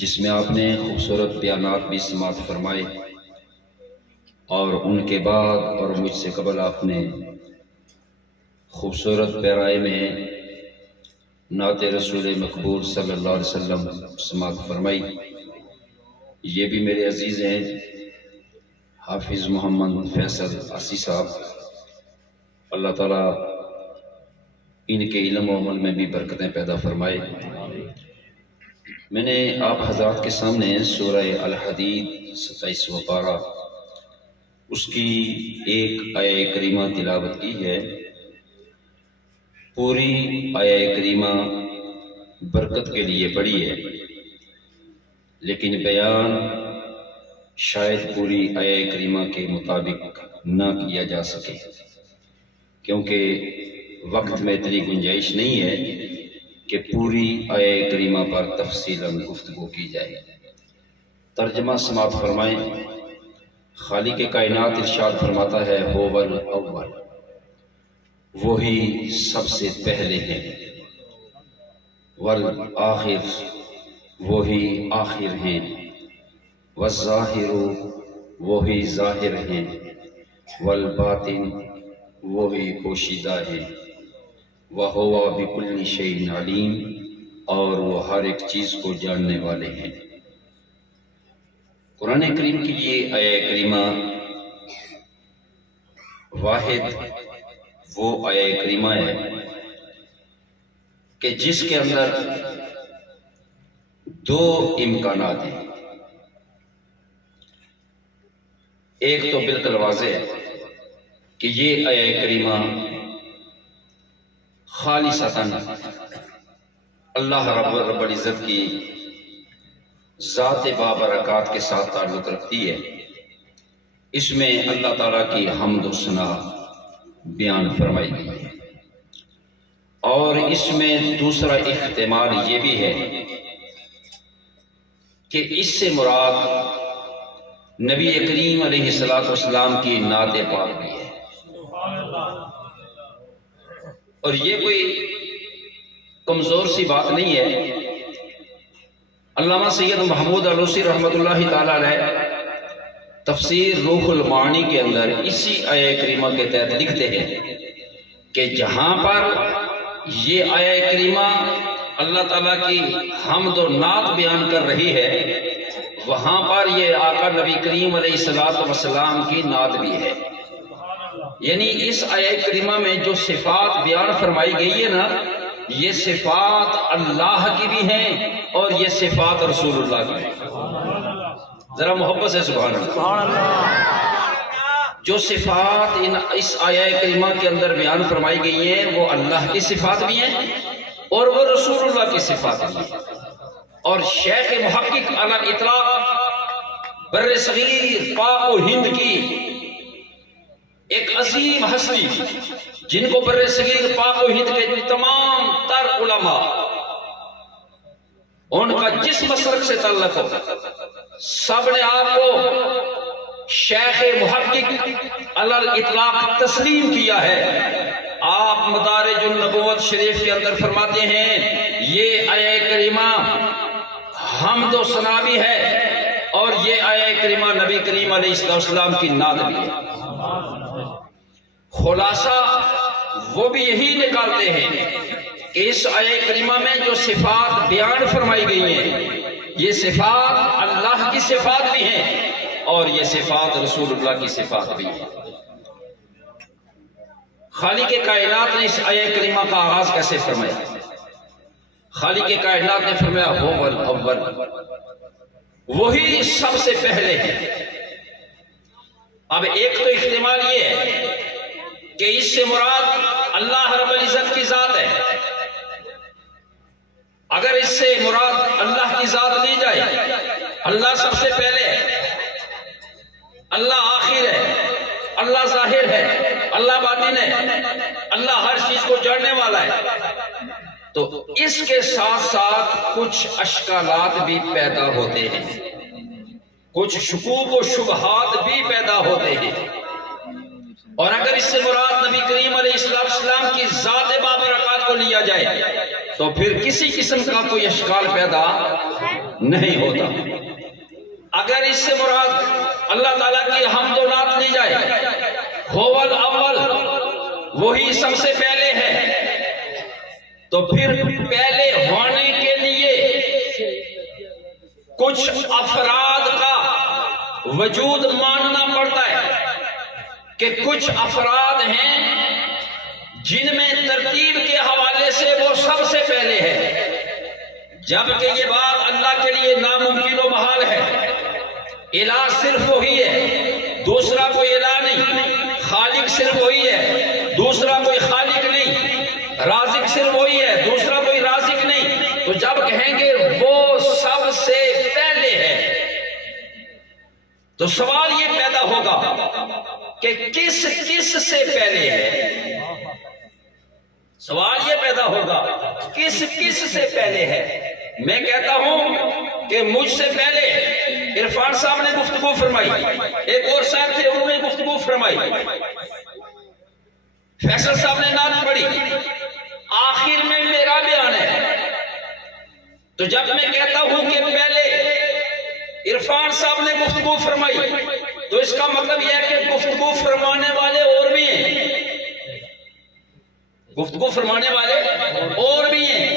جس میں آپ نے خوبصورت بیانات بھی سماعت فرمائے، اور ان کے بعد اور مجھ سے قبل آپ نے خوبصورت پیرائے میں نعت رسول مقبول صلی اللہ علیہ وسلم سماعت فرمائی۔ یہ بھی میرے عزیز ہیں حافظ محمد فیصل عاصی صاحب، اللہ تعالیٰ ان کے علم و عمل میں بھی برکتیں پیدا فرمائے۔ میں نے آپ حضرات کے سامنے سورہ الحدید 27واں پارہ اس کی ایک آیہ کریمہ تلاوت کی ہے۔ پوری آیہ کریمہ برکت کے لیے پڑھی ہے، لیکن بیان شاید پوری آیہ کریمہ کے مطابق نہ کیا جا سکے، کیونکہ وقت میں اتنی گنجائش نہیں ہے کہ پوری آیہ کریمہ پر تفصیلاً گفتگو کی جائے۔ ترجمہ سماعت فرمائیں۔ خالق کائنات ارشاد فرماتا ہے، هو الاول، وہی سب سے پہلے ہیں، والآخر، وہی آخر ہیں، والظاہر، وہی ظاہر ہیں، والباطن، وہی پوشیدہ ہیں، وَهُوَ بِكُلِّ شَيْءٍ عَلِيمٌ، اور وہ ہر ایک چیز کو جاننے والے ہیں۔ قرآن کریم کی یہ آیہ کریمہ واحد وہ آیہ کریمہ ہے کہ جس کے اندر دو امکانات ہیں۔ ایک تو بالکل واضح ہے کہ یہ آیہ کریمہ خالصتاً اللہ رب العزت کی ذات بابرکات کے ساتھ تعلق رکھتی ہے۔ اس میں اللہ تعالیٰ کی حمد و ثنا بیان فرمائی گئی ہے، اور اس میں دوسرا احتمال یہ بھی ہے کہ اس سے مراد نبی کریم علیہ السلام کی نعت پاک بھی ہے، اور یہ کوئی کمزور سی بات نہیں ہے۔ علامہ سید محمود علوسی رحمۃ اللہ تعالیٰ علیہ تفسیر روح المعانی کے اندر اسی آیہ کریمہ کے تحت لکھتے ہیں کہ جہاں پر یہ آیہ کریمہ اللہ تعالیٰ کی حمد و نعت بیان کر رہی ہے، وہاں پر یہ آقا نبی کریم علیہ السلام کی نعت بھی ہے۔ یعنی اس آیہ کریمہ میں جو صفات بیان فرمائی گئی ہے نا، یہ صفات اللہ کی بھی ہیں اور یہ صفات رسول اللہ کی ہیں۔ ذرا محبت سے سبحان اللہ۔ جو صفات اس آیہ کریمہ کے اندر بیان فرمائی گئی ہیں وہ اللہ کی صفات بھی ہیں اور وہ رسول اللہ کی صفات بھی ہیں۔ اور شیخ محقق علی الاطلاق بر صغیر پاک و ہند کی ایک عظیم ہستی، جن کو بر صغیر پاک و ہند کے تمام تر علماء ان کا جس مسلک سے تعلق ہو، سب نے آپ کو شیخ محقق علی الاطلاق تسلیم کیا ہے۔ آپ مدارج النبوت شریف کے اندر فرماتے ہیں یہ آیہ کریمہ حمد و ثنا بھی ہے اور یہ آیہ کریمہ نبی کریم علیہ السلام کی نعت بھی ہے۔ خلاصہ وہ بھی یہی نکالتے ہیں کہ اس آیہ کریمہ میں جو صفات بیان فرمائی گئی ہیں یہ صفات اللہ کی صفات بھی ہیں اور یہ صفات رسول اللہ کی صفات بھی ہیں۔ خالق کائنات نے اس آیہ کریمہ کا آغاز کیسے فرمایا؟ خالق کائنات نے فرمایا هو الاول، وہی سب سے پہلے ہے۔ اب ایک تو احتمال یہ ہے کہ اس سے مراد اللہ رب العزت کی ذات ہے۔ اگر اس سے مراد اللہ کی ذات لی جائے، اللہ سب سے پہلے ہے، اللہ آخر ہے، اللہ ظاہر ہے، اللہ باطن ہے، اللہ ہر چیز کو جاننے والا ہے، تو اس کے ساتھ ساتھ کچھ اشکالات بھی پیدا ہوتے ہیں، کچھ شکوک و شبہات بھی پیدا ہوتے ہیں۔ اور اگر اس سے مراد نبی کریم علیہ السلام کی ذات بابرکات کو لیا جائے تو پھر کسی قسم کا کوئی اشکال پیدا نہیں ہوتا۔ اگر اس سے مراد اللہ تعالیٰ کی حمد و نعت لی جائے، هو الاول، وہی سب سے پہلے ہے، تو پھر پہلے ہونے کے لیے کچھ افراد کا وجود ماننا پڑتا ہے کہ کچھ افراد ہیں جن میں ترتیب کے حوالے سے وہ سب سے پہلے ہے، جبکہ یہ بات اللہ کے لیے ناممکن و محال ہے۔ الہ صرف وہی ہے، دوسرا کوئی الہ نہیں، خالق صرف وہی ہے، دوسرا کوئی خالق نہیں، رازق صرف وہی ہے، دوسرا کوئی رازق نہیں۔ تو جب کہیں گے وہ سب سے پہلے ہے تو سوال یہ پیدا ہوگا کہ کس کس سے پہلے ہے؟ سوال یہ پیدا ہوگا کس کس سے پہلے ہے؟ میں کہتا ہوں کہ مجھ سے پہلے عرفان صاحب نے گفتگو فرمائی، ایک اور صاحب تھے انہوں نے گفتگو فرمائی، فیصل صاحب نے نعت پڑھی، آخر میں میرا بیان ہے۔ تو جب میں کہتا ہوں کہ پہلے عرفان صاحب نے گفتگو فرمائی تو اس کا مطلب یہ ہے کہ گفتگو فرمانے والے اور بھی ہیں، گفتگو فرمانے والے اور بھی ہیں،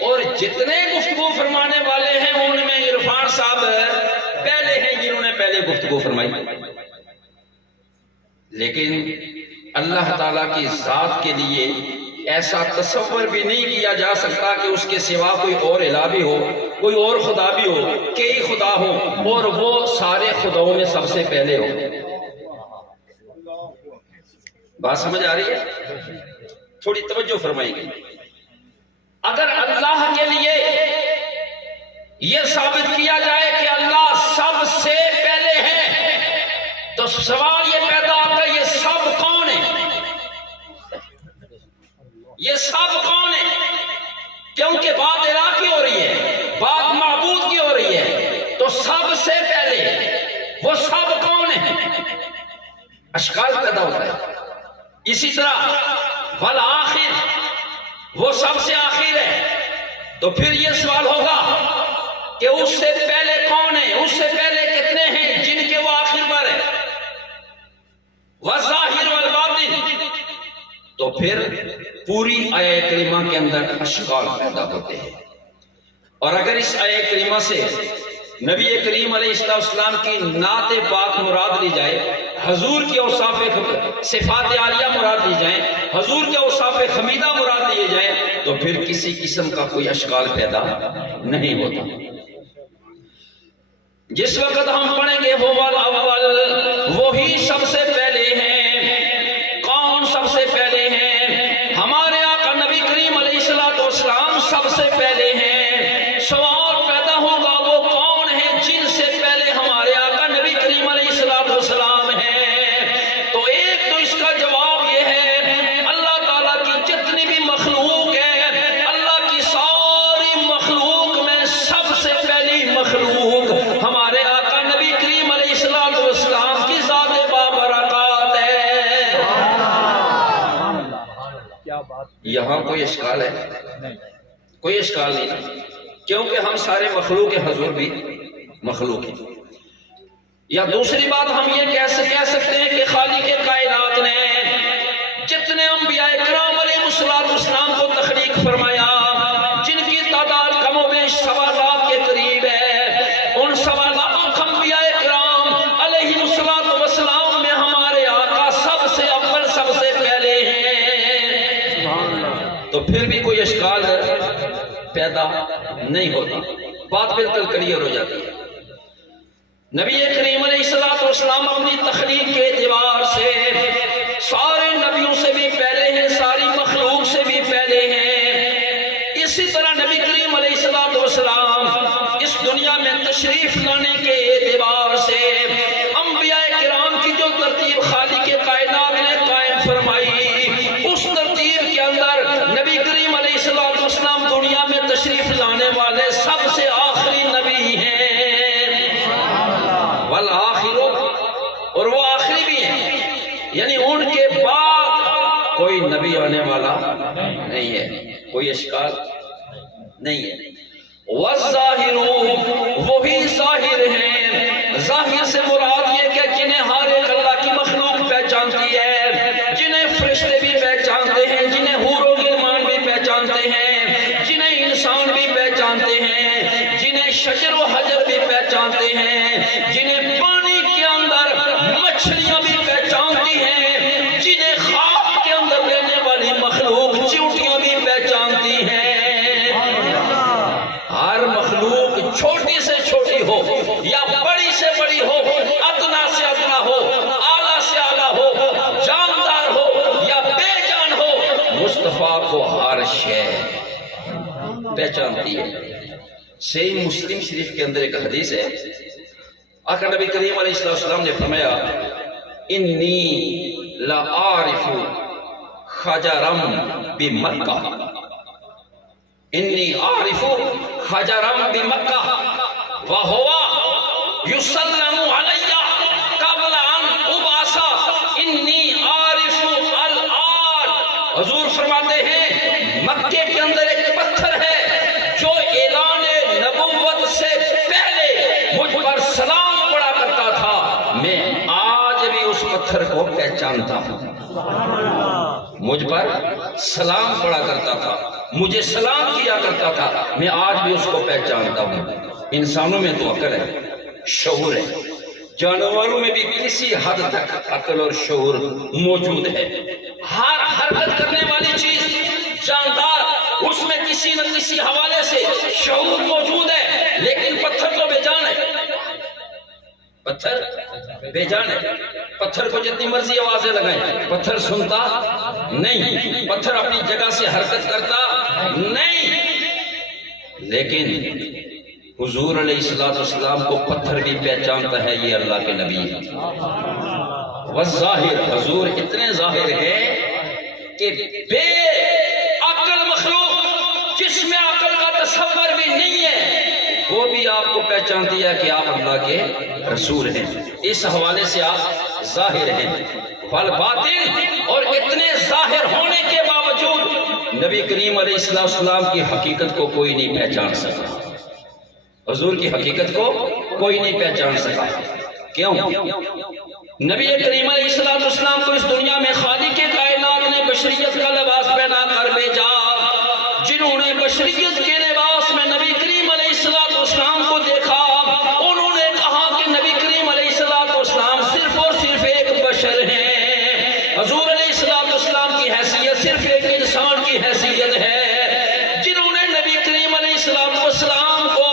اور جتنے گفتگو فرمانے والے ہیں ان میں عرفان صاحب پہلے ہیں جنہوں نے پہلے گفتگو فرمائی۔ لیکن اللہ تعالیٰ کی ذات کے لیے ایسا تصور بھی نہیں کیا جا سکتا کہ اس کے سوا کوئی اور الہ بھی ہو، کوئی اور خدا بھی ہو، کئی خدا ہو اور وہ سارے خداؤں میں سب سے پہلے ہو۔ بات سمجھ آ رہی ہے؟ تھوڑی توجہ فرمائیں گے۔ اگر اللہ کے لیے یہ ثابت کیا جائے کہ اللہ سب سے پہلے ہے تو سوال یہ پیدا ہوتا ہے یہ سب کون ہے؟ یہ سب کون ہے؟ کیونکہ بات الہ کی ہو رہی ہے، بات معبود کی ہو رہی ہے، تو سب سے پہلے وہ سب کون ہے؟ اشکال پیدا ہوتا ہے۔ اسی طرح والآخر، وہ سب سے آخر ہے، تو پھر یہ سوال ہوگا کہ اس سے پہلے کون ہے، اس سے پہلے کتنے ہیں جن کے وہ آخر پر ہے؟ والظاہر والباطن، تو پھر پوری آیہ کریمہ کے اندر اشکال پیدا ہوتے ہیں۔ اور اگر اس آیہ کریمہ سے نبی کریم علیہ السلام کی نعت پاک مراد لی جائے، حضور کی اوصاف صفات عالیہ مراد لی جائیں، حضور کے اوصاف حمیدہ مراد لیے جائیں، تو پھر کسی قسم کا کوئی اشکال پیدا نہیں ہوتا۔ جس وقت ہم پڑھیں گے هو الاول، وہی سب سے پہلے ہیں، کون سب سے پہلے ہیں؟ ہمارے آقا نبی کریم علیہ السلام سب سے پہلے ہیں۔ سوال پیدا ہوگا وہ کون ہیں جن سے پہلے ہمارے آقا نبی کریم علیہ السلام ہیں؟ تو ایک تو اس کا جواب یہ ہے اللہ تعالیٰ کی جتنی بھی مخلوق ہے، اللہ کی ساری مخلوق میں سب سے پہلی مخلوق ہمارے آقا نبی کریم علیہ السلام کی ذات بابرکات ہے۔ یہاں کوئی اشکال ہے؟ کوئی اشکال نہیں، کیونکہ ہم سارے مخلوق ہیں، حضور بھی مخلوق ہیں۔ یا دوسری بات ہم یہ کہہ سکتے ہیں کہ خالق کائنات نے جتنے انبیاء کرام علیہ السلام کو تخلیق فرمایا، جن کی تعداد کم و بیش 1.25 لاکھ کے قریب ہے، ان 1.25 لاکھ انبیاء کرام علیہ السلام میں ہمارے آقا سب سے اول، سب سے پہلے ہیں۔ تو پھر بھی کوئی اشکال پیدا نہیں ہوتا، بات بالکل کلیئر ہو جاتی ہے۔ نبی کریم علیہ السلام اپنی تخلیق کے اعتبار سے سارے نبیوں سے بھی پہلے ہیں، ساری مخلوق سے بھی پہلے ہیں۔ اسی طرح نبی کریم علیہ السلام اس دنیا میں تشریف لانے کے اعتبار سے انبیاء کرام کی جو ترتیب خالق کائنات نے قائم فرمائی، اس ترتیب کے اندر نبی کریم علیہ السلام دنیا میں تشریف لانے والے سب سے آخری نبی ہیں، والآخر، اور وہ آخری بھی ہیں، یعنی ان کے بعد کوئی نبی آنے والا نہیں ہے، کوئی اشکال نہیں ہے۔ والظاہرون وہی ظاہر ہیں. ظاہر سے مراد یہ کہ جنہیں ہر ایک اللہ کی مخلوق پہچانتی ہے، جنہیں فرشتے بھی پہچانتے ہیں، جنہیں حور و غلمان بھی پہچانتے ہیں، جنہیں انسان بھی پہچانتے ہیں، جنہیں شجر و حجر بھی پہچانتے ہیں، جنہیں پانی کے اندر مچھلیاں بھی پہچانتی ہیں، جنہیں خاک کے اندر رہنے والی مخلوق چیونٹیاں بھی پہچانتی ہیں. ہر مخلوق چھوٹی سے چھوٹی ہو یا بڑی سے بڑی ہو، ادنا سے ادنا ہو، اعلیٰ سے اعلیٰ ہو، جاندار ہو یا بے جان ہو، مصطفیٰ کو ہر شے پہچانتی ہے. صحیح مسلم شریف کے اندر ایک حدیث ہے، آقا نبی کریم علیہ السلام نے فرمایا انی لا عارف خجرم بمکہ، انی عارف خجرم بمکہ وہوا یسلم علی قبل ان ابعث انی عارف الان. حضور فرماتے ہیں مکے کے اندر ایک پتھر ہے جو اعلان نبوت سے پہلے مجھ پر سلام پڑا کرتا تھا، میں آج بھی اس پتھر کو پہچانتا ہوں. مجھ پر سلام پڑا کرتا تھا، مجھے سلام کیا کرتا تھا، میں آج بھی اس کو پہچانتا ہوں. انسانوں میں تو عقل ہے، شعور ہے، جانوروں میں بھی کسی حد تک عقل اور شعور موجود ہے. ہر حرکت کرنے والی چیز جاندار، اس میں کسی نہ کسی حوالے سے شعور موجود ہے، لیکن پتھر تو بے جان ہے. پتھر بے جان ہے. پتھر کو جتنی مرضی آوازیں لگائیں پتھر سنتا نہیں، پتھر اپنی جگہ سے حرکت کرتا نہیں. لیکن حضور علیہ السلام کو پتھر بھی پہچانتا ہے، یہ اللہ کے نبی ہے. والظاہر، حضور اتنے ظاہر ہے کہ بے عقل مخلوق جس میں عقل کا تصور بھی نہیں ہے وہ بھی آپ کو پہچانتی ہے کہ آپ اللہ کے رسول ہیں. اس حوالے سے آپ ظاہر ہیں. والباطن، اور اتنے ظاہر ہونے کے باوجود نبی کریم علیہ السلام کی حقیقت کو کوئی نہیں پہچان سکا. حضور کی حقیقت کو کوئی نہیں پہچان سکا. کیوں؟ نبی کریم علیہ السلام کو اس دنیا میں خالق کے کائنات نے بشریت کا لباس پہنا کر بھیجا. جنہوں نے بشریت کے لباس میں نبی کریم علیہ السلام کو دیکھا، انہوں نے کہا کہ نبی کریم علیہ السلام صرف اور صرف ایک بشر ہیں. حضور علیہ السلام کی حیثیت صرف ایک انسان کی حیثیت ہے. جنہوں نے نبی کریم علیہ السلام کو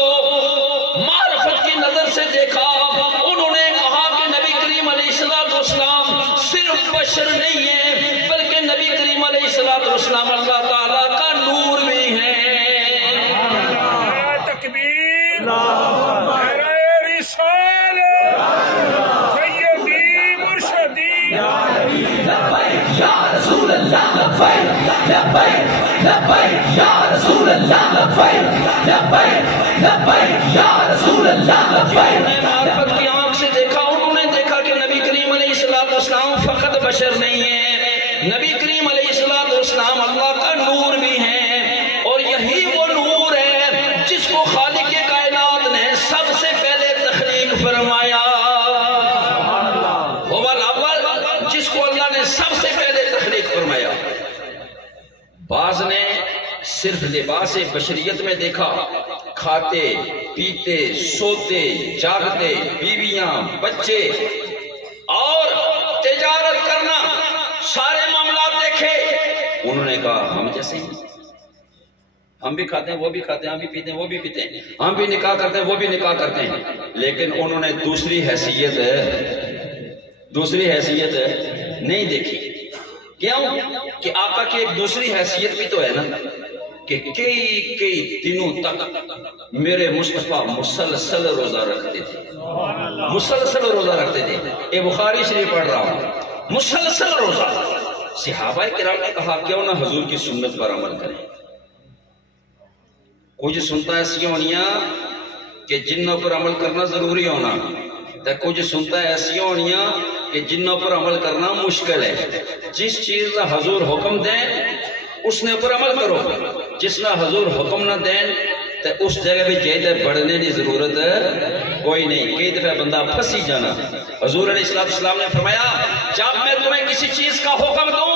معرفت کی نظر سے دیکھا، انہوں نے کہا کہ نبی کریم علیہ السلام صرف بشر نہیں ہے بلکہ نبی کریم علیہ السلام اللہ تعالیٰ کا نور بھی ہے. تکبیر، نعرہ رسالت، سیدی مرشدی، لبیک یا رسول اللہ، لبیک لبیک لبیک یا رسول اللہ، لبیک لبیک لبیک یا رسول اللہ، لبیک. معرفت کی آنکھ سے دیکھا، انہوں نے دیکھا کہ نبی کریم علیہ السلام فقط بشر نہیں ہے، نبی کریم علیہ السلام اللہ کا نور بھی ہے. اور یہی وہ نور ہے جس کو خالق کائنات نے سب سے پہلے تخلیق فرمایا. هو الاول، جس کو اللہ نے سب سے پہلے تخلیق فرمایا. بعض نے صرف لباس بشریت میں دیکھا، کھاتے پیتے سوتے جاگتے، بیویاں بچے اور تجارت کرنا، سارے معاملات دیکھے. انہوں نے کہا ہم جیسے ہی، ہم بھی کھاتے ہیں وہ بھی کھاتے ہیں، ہم بھی پیتے ہیں وہ بھی پیتے ہیں، ہم بھی نکاح کرتے ہیں وہ بھی نکاح کرتے ہیں. لیکن انہوں نے دوسری حیثیت نہیں دیکھی. کیوں؟ کہ آقا کی ایک دوسری حیثیت بھی تو ہے نا، کہ کئی دنوں تک میرے مصطفیٰ مسلسل روزہ رکھتے تھے، مسلسل روزہ رکھتے تھے. اے بخاری شریف پڑھ رہا ہوں، مسلسل روزہ. صحابہ کرام نے کہا کیوں نہ حضور کی سنت پر عمل کریں. کچھ سنتا ایسی ہونیاں کہ جنوں پر عمل کرنا ضروری ہونا، تے کچھ سنتا ایسی ہونیاں کہ جنوں پر عمل کرنا مشکل ہے. جس چیز کا حضور حکم دیں اس نے اوپر عمل کرو، جس نہ حضور حکم نہ دیں تے اس جگہ بھی جیتے بڑھنے کی ضرورت کوئی نہیں. کئی دفعہ بندہ پھنسی جانا. حضور علیہ السلام نے فرمایا جب میں تمہیں کسی چیز کا حکم دوں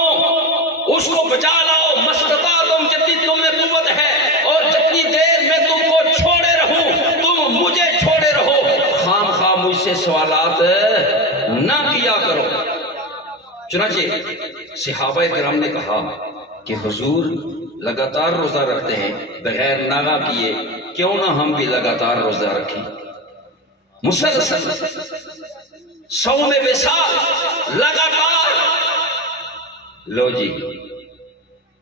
اس کو بچا لاؤ. مستطاعتم جتنی تم میں قوت ہے اور جتنی دیر میں تم کو چھوڑے رہوں تم مجھے چھوڑے رہو. خام خواہ مجھ سے سوالات نہ کیا کرو. چنانچہ صحابہ کرام نے کہا کہ حضور لگاتار روزہ رکھتے ہیں بغیر ناغا کیے, کیوں نہ ہم بھی لگاتار روزہ رکھیں. مسلسل صوم وصال لگاتار. لو جی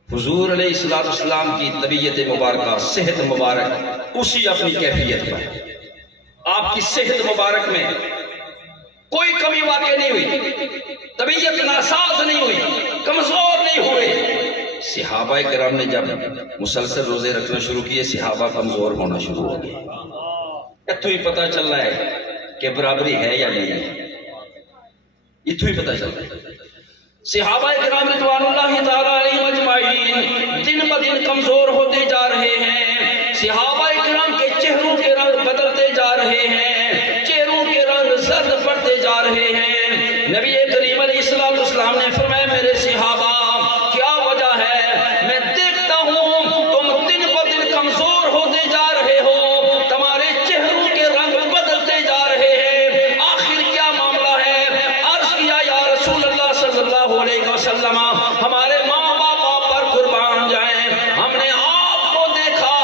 حضور علیہ السلام کی طبیعت مبارکہ صحت مبارک اسی اپنی کیفیت پر, آپ کی صحت مبارک میں کوئی کمی واقع نہیں ہوئی, طبیعت ناساز نہیں ہوئی, کمزور نہیں ہوئے. صحابہ کرام نے جب مسلسل روزے رکھنا شروع کیے صحابہ کمزور ہونا شروع ہو گئے. اتو ہی پتہ چل رہا ہے کہ برابری ہے یا نہیں ہے, اتو ہی پتہ چل رہا ہے. صحابہ کرام رضوان اللہ تعالی علیہم اجمعین دن بدن کمزور ہوتے جا رہے ہیں. صحابہ کرام کے چہروں کے رنگ بدلتے جا رہے ہیں, چہروں کے رنگ زرد پڑتے جا رہے ہیں. نبی کریم علیہ السلام نے فرمایا میرے صحابہ کیا وجہ ہے؟ میں دیکھتا ہوں تم دن بدن کمزور ہوتے جا رہے ہو, تمہارے چہروں کے رنگ بدلتے جا رہے ہیں, آخر کیا معاملہ ہے؟ عرض کیا یا رسول اللہ صلی اللہ علیہ وسلم ہمارے ماں باپ پر قربان جائیں, ہم نے آپ کو دیکھا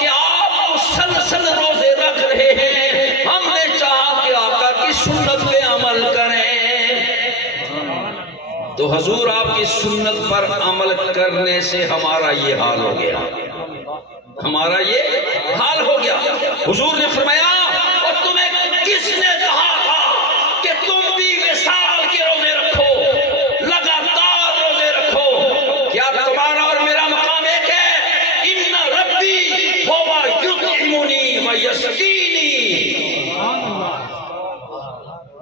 کہ آپ مسلسل روزے رکھ رہے ہیں, ہم نے چاہا کہ آقا کی سنت پہ عمل کریں. تو حضور آپ کی سنت پر عمل کرنے سے ہمارا یہ حال ہو گیا, ہمارا یہ حال ہو گیا. حضور نے فرمایا اور تمہیں کس نے کہا تھا کہ تم بھی وصال کے روزے رکھو, لگاتار روزے رکھو؟ کیا تمہارا اور میرا مقام ایک ہے؟ ان ربی ہوا یطعمنی و یسقینی.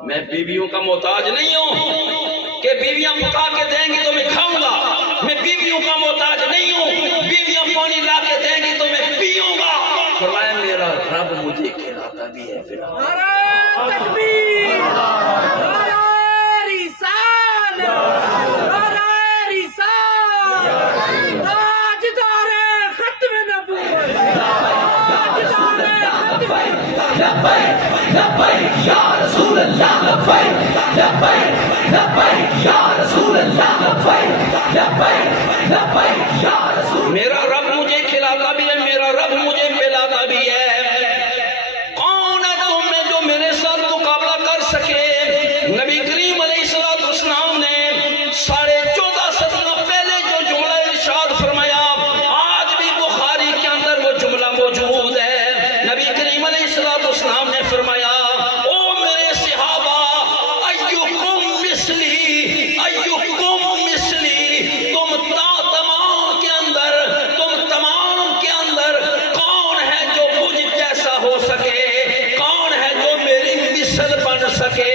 میں بیویوں کا محتاج نہیں ہوں کہ بیویاں پکا کے دیں گی تو میں کھاؤں گا. میں بیویوں کا محتاج نہیں ہوں, بیویاں پانی لا کے دیں گی تو میں پیوں گا. فرمایا میرا رب مجھے کھلاتا بھی ہے. پھر نعرہ تکبیر, نعرہ رسالت, نعرہ رسالت, تاجدار ختم نبوت, تاجدار ختم نبوت. لبیک لبیک یا رسول اللہ, لبیک لبیک لبیک یا رسول اللہ, لبیک لبیک لبیک یا رسول. میرا رب مجھے کھلاتا بھی ہے, میرا رب مجھے پلاتا بھی ہے. کون ہے تم میں جو میرے ساتھ مقابلہ کر سکے؟ نبی کریم علیہ السلام نے 14.5 صدیوں پہلے جو جملہ ارشاد فرمایا آج بھی بخاری کے اندر وہ جملہ موجود ہے. نبی کریم علیہ السلام نے فرمایا او میرے صحابہ ایکم مثلی, ایکم مثلی, تم تمام کے اندر کون ہے جو مجھ جیسا ہو سکے, کون ہے جو میری مثل بن سکے؟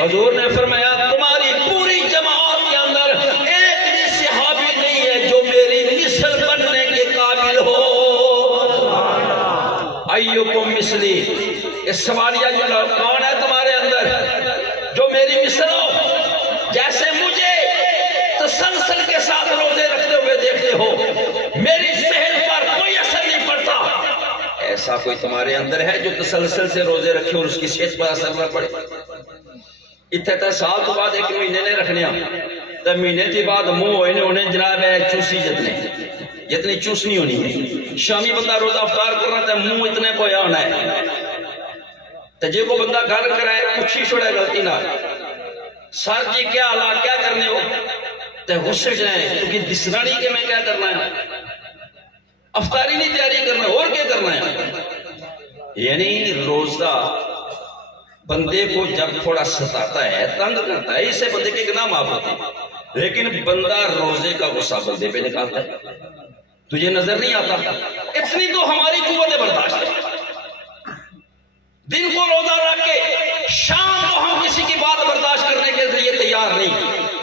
حضور نے فرمایا تمہاری پوری جماعت کے اندر ایک بھی صحابی نہیں ہے جو میری مثل بننے کے قابل ہو. ایکم مثلی, اس سوالیہ جو کون ہے تمہارے اندر جو میری مثل ہو, جیسے مجھے تسلسل کے ساتھ روزے رکھتے ہوئے دیکھتے ہو, میری صحت پر کوئی اثر نہیں پڑتا. ایسا کوئی تمہارے اندر ہے جو تسلسل سے روزے رکھے اور اس کی صحت پر اثر نہ پڑے؟ اتنے تا سال تو بعد ایک مہینے نے رکھنے تو مہینے کے بعد منہ ہوئے نے انہیں جناب ہے چوسی جتنی چوسنی ہونی ہے. شامی بندہ روزہ افطار کر رہا تھا منہ اتنے بویا ہونا ہے, تو جے کو بندہ گھر کرائے پوچھی چھوڑے غلطی نہ, سر جی کیا حالات کیا کرنے ہو, تو غصے جائیں کیونکہ دسنا نہیں کہ میں کیا کرنا ہے, افطاری نہیں تیاری کرنا اور کیا کرنا ہے. یعنی روزہ بندے کو جب تھوڑا ستاتا ہے, تنگ کرتا ہے, اس سے بندے کے گناہ معاف ہوتے ہیں, لیکن بندہ روزے کا غصہ بندے پہ نکالتا ہے. تجھے نظر نہیں آتا؟ اتنی تو ہماری قوت برداشت ہے. دن کو روزہ رکھ کے شام کو ہم کسی کی بات برداشت کرنے کے لیے تیار نہیں.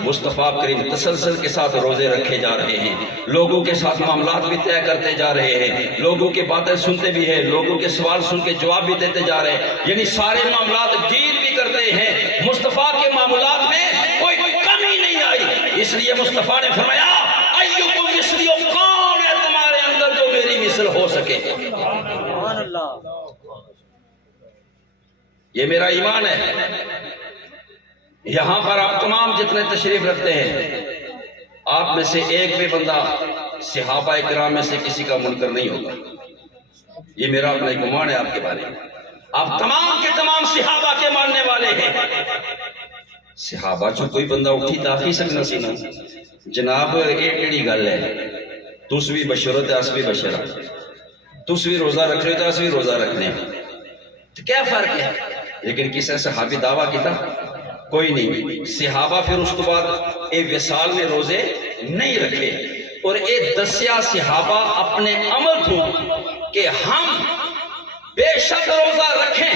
مصطفیٰ کریم تسلسل کے ساتھ روزے رکھے جا رہے ہیں، لوگوں کے ساتھ معاملات بھی طے کرتے جا رہے ہیں، لوگوں کی باتیں سنتے بھی ہیں، لوگوں کے سوال سن کے جواب بھی دیتے جا رہے ہیں، یعنی سارے معاملات ڈیل بھی کرتے ہیں۔ مصطفیٰ کے معاملات میں کوئی کمی نہیں آئی، اس لیے مصطفیٰ نے فرمایا ایکم مثلی، کون ہے تمہارے اندر جو میری مثل ہو سکے؟ یہ میرا ایمان ہے۔ یہاں پر آپ تمام جتنے تشریف رکھتے ہیں، آپ میں سے ایک بھی بندہ صحابہ کرام میں سے کسی کا منکر نہیں ہوگا، یہ میرا اپنا گمان ہے آپ کے بارے میں۔ آپ تمام کے تمام صحابہ کے ماننے والے ہیں۔ صحابہ جو کوئی بندہ اٹھی تاخی سکنا سینا جناب ایک کیڑی گل ہے، تس بھی بشر تے اس بھی بشر، تس بھی روزہ رکھ رہے ہو تے اس بھی روزہ رکھنے، تو کیا فرق ہے؟ لیکن کسی صحابی دعویٰ کیتا کوئی نہیں۔ صحابہ پھر اس کے بعد اے وصال میں روزے نہیں رکھے، اور اے دسیا صحابہ اپنے عمل تھو کہ ہم بے شک روزہ رکھیں،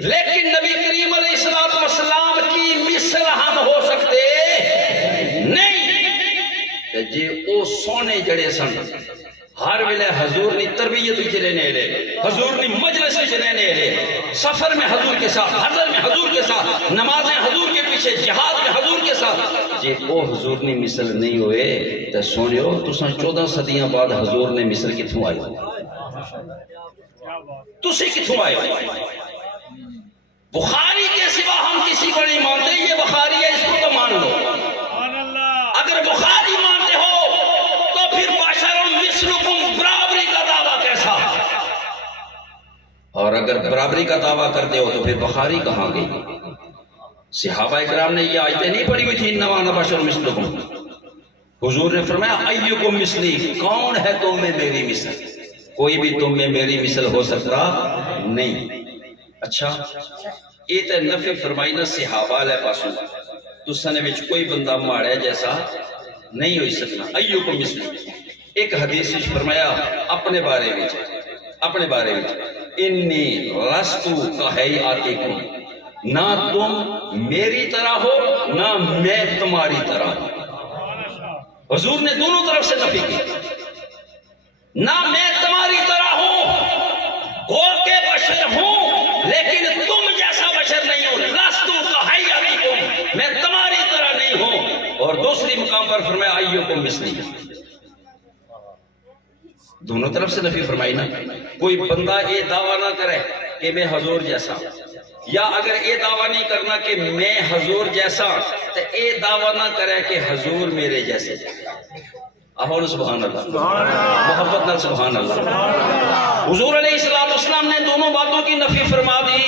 لیکن نبی کریم علیہ السلام کی مثل ہم ہو سکتے نہیں۔ جی او سونے جڑے سن، ہر ویلے حضور نے تربیت وچ رہنے لے، حضور نے مجلس وچ رہنے لے، سفر میں حضور کے ساتھ، حضر میں حضور کے ساتھ، نمازیں حضور کے پیچھے، جہاد میں حضور کے ساتھ، جی او حضور نے مثل نہیں ہوئے تے سونیو تساں 14 صدیاں بعد حضور نے مثل کتھوں آئی؟ تسی کتھوں آئے؟ بخاری کے سوا ہم کسی کو نہیں مانتے، یہ بخاری ہے اس کو تو مان لو۔ اگر بخاری مانتے ہو تو پھر بشر مثلکم برابری کا دعویٰ کیسا؟ اور اگر برابری کا دعویٰ کرتے ہو تو پھر بخاری کہاں گئی؟ صحابہ اکرام نے یہ آیتیں نہیں پڑھی ہوئی تھی انما انا بشر مثلکم؟ حضور نے فرمایا ایکم مثلی، کون ہے تم میں میری مثل؟ کوئی بھی تم میں میری مثل ہو سکتا نہیں۔ اچھا یہ تے نفی فرمائی نہ صحابہ لے پاسوں، تساں نے وچ کوئی بندہ ماڑے جیسا نہیں ہوئی سکنا۔ ایکم مثلی، ایک حدیث وچ فرمایا اپنے بارے میں انی لستو کہیئاتکم، نہ تم میری طرح ہو نہ میں تمہاری طرح ہوں۔ حضور نے دونوں طرف سے نفی کی، نہ میں تمہاری طرح ہوں، گو کے بشر ہوں لیکن تم جیسا بشر نہیں ہوں، لستو کہیئاتکم، میں تمہاری طرح نہیں ہوں۔ اور دوسری مقام پر فرمایا ایکم مثلی، دونوں طرف سے نفی فرمائی نا۔ کوئی بندہ یہ دعویٰ نہ کرے کہ میں حضور جیسا، یا اگر یہ دعویٰ نہیں کرنا کہ میں حضور جیسا تو یہ دعویٰ نہ کرے کہ حضور میرے جیسے۔ آہو سبحان اللہ، محبت نال سبحان اللہ۔ حضور علیہ السلام نے دونوں باتوں کی نفی فرما دی۔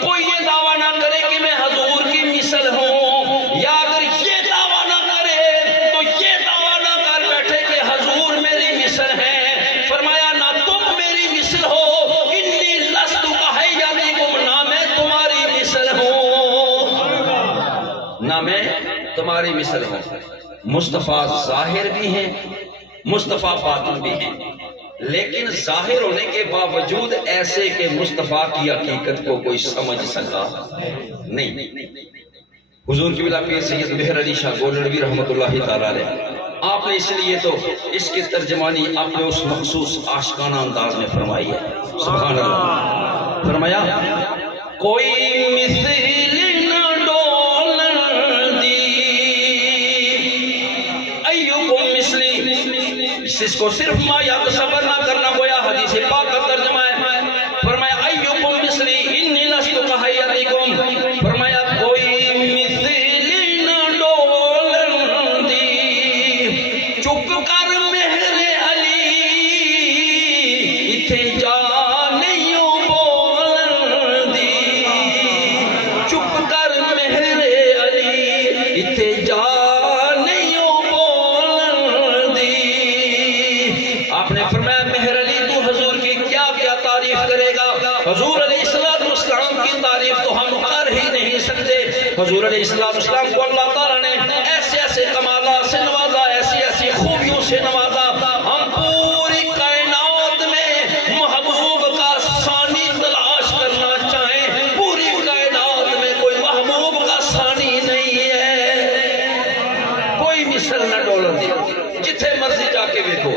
کوئی یہ دعویٰ نہ کرے کہ میں حضور کی مثل ہوں، یا اگر یہ دعویٰ نہ کرے تو یہ دعویٰ نہ کر بیٹھے کہ حضور میری مثل ہے۔ فرمایا نہ تم میری مثل ہو، انی لست کہیئاتکم، نہ میں تمہاری مثل ہوں، نہ میں تمہاری مثل ہوں۔ مصطفیٰ ظاہر بھی ہیں، مصطفیٰ باطن بھی ہیں، لیکن ظاہر ہونے کے باوجود ایسے کہ مصطفیٰ کی حقیقت کو کوئی سمجھ سکا نہیں۔ حضور کی بلا پیر سید مہر علی شاہ گولڑوی رحمۃ اللہ تعالیٰ علیہ، آپ نے اس لیے تو اس کی ترجمانی اپنے اس مخصوص عاشقانہ انداز میں فرمائی ہے۔ سبحان اللہ۔ فرمایا کوئی مثل نہ ڈولن دی ایکم مثلی، اس کو صرف ما یاد صبر نہ کرنا، گویا حدیث پاک کا ترجمہ ہے۔ فرمایا ایکم مثلی انی لست کہیئاتکم، فرمایا کوئی حضور علیہ السلام کو اللہ تعالیٰ نے ایسے ایسے کمالات سے نوازا، ایسی ایسی خوبیوں سے نوازا، ہم پوری کائنات میں محبوب کا ثانی تلاش کرنا چاہیں، پوری کائنات میں کوئی محبوب کا ثانی نہیں ہے۔ جتھے مرضی جا کے دیکھو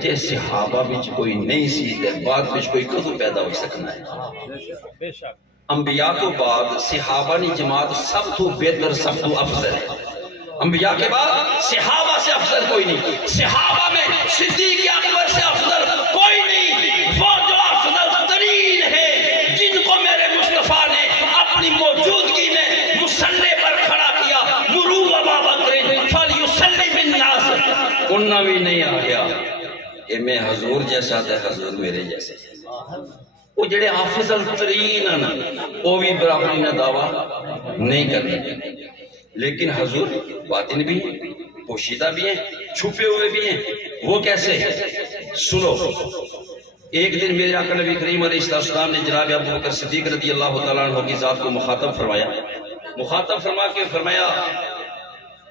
جے صحابہ وچ کوئی نہیں سی تے بعد وچ کوئی کدوں پیدا ہو سکنا ہے؟ انبیاء تو بعد صحابہ کی جماعت سب تو بہتر، سب تو افضل ہے۔ انبیاء کے بعد صحابہ سے افضل کوئی نہیں، صحابہ میں صدیق اکبر سے افضل کوئی نہیں، وہ جو افضل ترین ہے، جن کو میرے مصطفیٰ نے اپنی موجودگی میں مصلی پر کھڑا کیا، مرو ابا بکر فلیصلی بالناس، انہاں بھی نہیں آ گیا کہ میں حضور جیسا تھا، حضور میرے جیسے۔ وہ جڑے افضل ترین ہیں وہ بھی برابری نہ دعویٰ نہیں کرتے، لیکن حضور باطن بھی ہیں، پوشیدہ بھی ہیں، چھپے ہوئے بھی ہیں۔ وہ کیسے؟ سنو، ایک دن میرے آقا نبی کریم علیہ السلام نے جناب ابو بکر صدیق رضی اللہ تعالیٰ عنہ کی ذات کو مخاطب فرمایا، مخاطب فرما کے فرمایا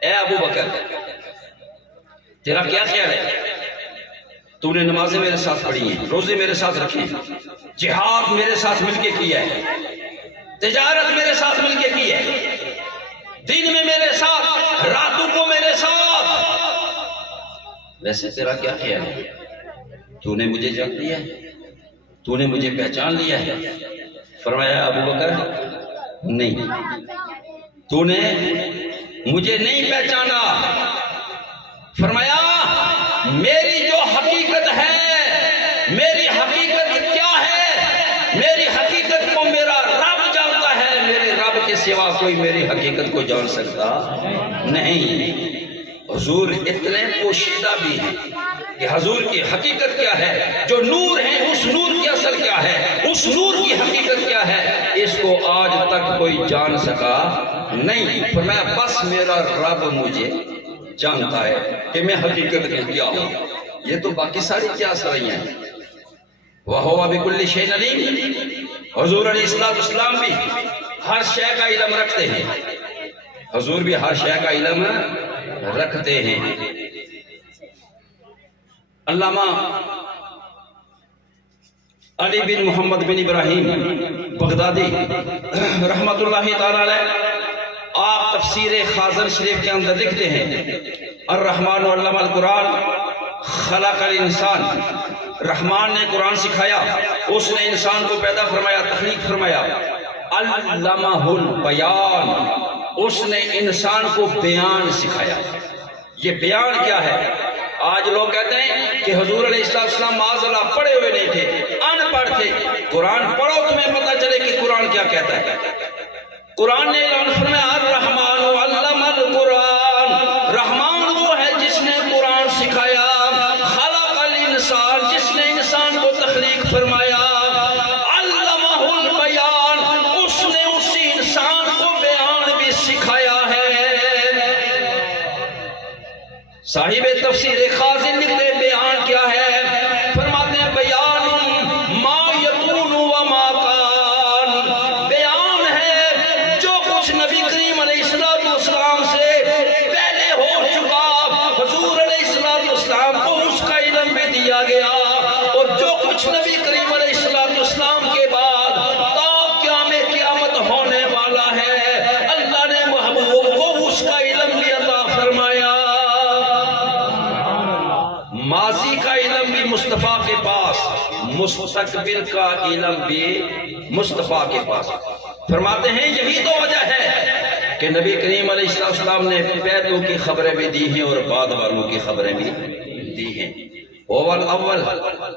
اے ابو بکر تیرا کیا خیال ہے؟ تو نے نمازیں میرے ساتھ پڑھی ہیں، روزے میرے ساتھ رکھے ہیں، جہاد میرے ساتھ مل کے کیا ہے، تجارت میرے ساتھ مل کے کی ہے، دن میں میرے ساتھ، راتوں کو میرے ساتھ، ویسے تیرا کیا خیال ہے؟ تو نے مجھے جان لیا ہے؟ تو نے مجھے پہچان لیا ہے؟ فرمایا ابو بکر نہیں، تو نے مجھے نہیں پہچانا۔ فرمایا میری جو حقیقت ہے، میری حقیقت کیا ہے؟ میری حقیقت کو میرا رب جانتا ہے، میرے رب کے سوا کوئی میری حقیقت کو جان سکتا نہیں۔ حضور اتنے پوشیدہ بھی ہیں کہ حضور کی حقیقت کیا ہے، جو نور ہے اس نور کی اصل کیا ہے، اس نور کی حقیقت کیا ہے، اس کو آج تک کوئی جان سکا نہیں۔ فرمایا بس میرا رب مجھے جانتا ہے کہ میں حقیقت میں کیا ہوں، یہ تو باقی ساری کیا سرائیاں ہیں۔ وَهُوَ بِكُلِّ شَيْءٍ عَلِيمٌ، حضور علیہ السلام بھی ہر شے کا علم رکھتے ہیں، حضور بھی ہر شے کا علم رکھتے ہیں۔ علامہ علی بن محمد بن ابراہیم بغدادی رحمت اللہ تعالی علیہ، آپ تفسیر خازن شریف کے اندر لکھتے ہیں الرحمن علم القرآن خلق الانسان، رحمان نے قرآن سکھایا، اس نے انسان کو پیدا فرمایا، تخلیق فرمایا۔ علمہ البیان، اس نے انسان کو بیان سکھایا۔ یہ بیان کیا ہے؟ آج لوگ کہتے ہیں کہ حضور علیہ السلام معاذ اللہ پڑھے ہوئے نہیں تھے، ان پڑھ تھے۔ قرآن پڑھو تمہیں پتہ چلے کہ قرآن کیا کہتا ہے۔ قرآن نے اعلان فرمایا الرحمن علم القرآن، رحمان وہ ہے جس نے قرآن سکھایا، خلق الانسان جس نے انسان کو تخلیق فرمایا، علمہ البیان اس نے اسی انسان کو بیان بھی سکھایا ہے۔ صاحب تفسیر خازن لکھتے بیان کیا ہے؟ فرماتے ہیں بیان ما یکون و ما کان، بیان ہے جو کچھ نبی کریم علیہ السلام سے پہلے ہو چکا، حضور علیہ السلام کو اس کا علم بھی دیا گیا، اور جو کچھ نبی کریم علیہ السلام کے بعد تا قیامت ہونے والا ہے، اللہ نے محبوب کو اس کا علم بھی عطا فرمایا۔ ماضی کا علم بھی مصطفیٰ کے پاس، مستقبل کا علم بھی مصطفیٰ کے پاس۔ فرماتے ہیں یہی تو وجہ ہے کہ نبی کریم علیہ السلام نے پہلوں کی خبریں بھی دی ہیں اور بعد والوں کی خبریں بھی دی ہیں۔ اول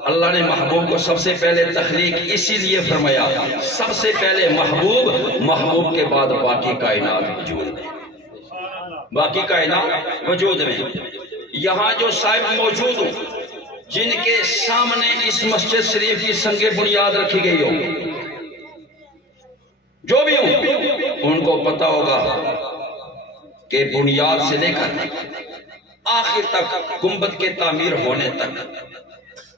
اللہ نے محبوب کو سب سے پہلے تخلیق اسی لیے فرمایا، سب سے پہلے محبوب، محبوب کے بعد باقی کائنات وجود میں، باقی کائنات وجود میں۔ یہاں جو صاحب موجود ہوں جن کے سامنے اس مسجد شریف کی سنگ بنیاد رکھی گئی ہو، جو بھی ہوں ان کو پتہ ہوگا کہ بنیاد سے لے کر آخر تک گنبد کے تعمیر ہونے تک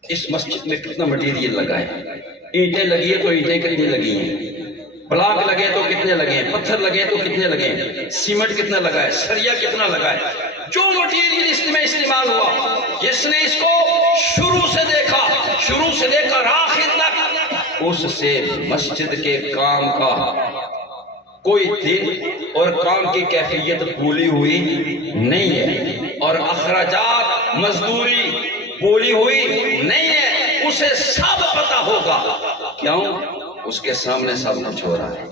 اس مسجد میں کتنا مٹیریل لگا ہے۔ اینٹیں لگی ہیں تو اینٹیں کتنی لگی ہیں، بلاک لگے تو کتنے لگے ہیں، پتھر لگے تو کتنے لگے ہیں، سیمنٹ کتنا لگا ہے، سریا کتنا لگا ہے۔ جو مٹیریل اس میں استعمال ہوا، جس نے اس کو شروع سے دیکھا، شروع سے لے کر آخر تک، اس سے مسجد کے کام کا کوئی دن اور کام کی کیفیت بھولی ہوئی نہیں ہے، اور اخراجات مزدوری بولی ہوئی نہیں ہے، اسے سب پتا ہوگا. کیوں؟ اس کے سامنے سب کچھ ہو رہا ہے،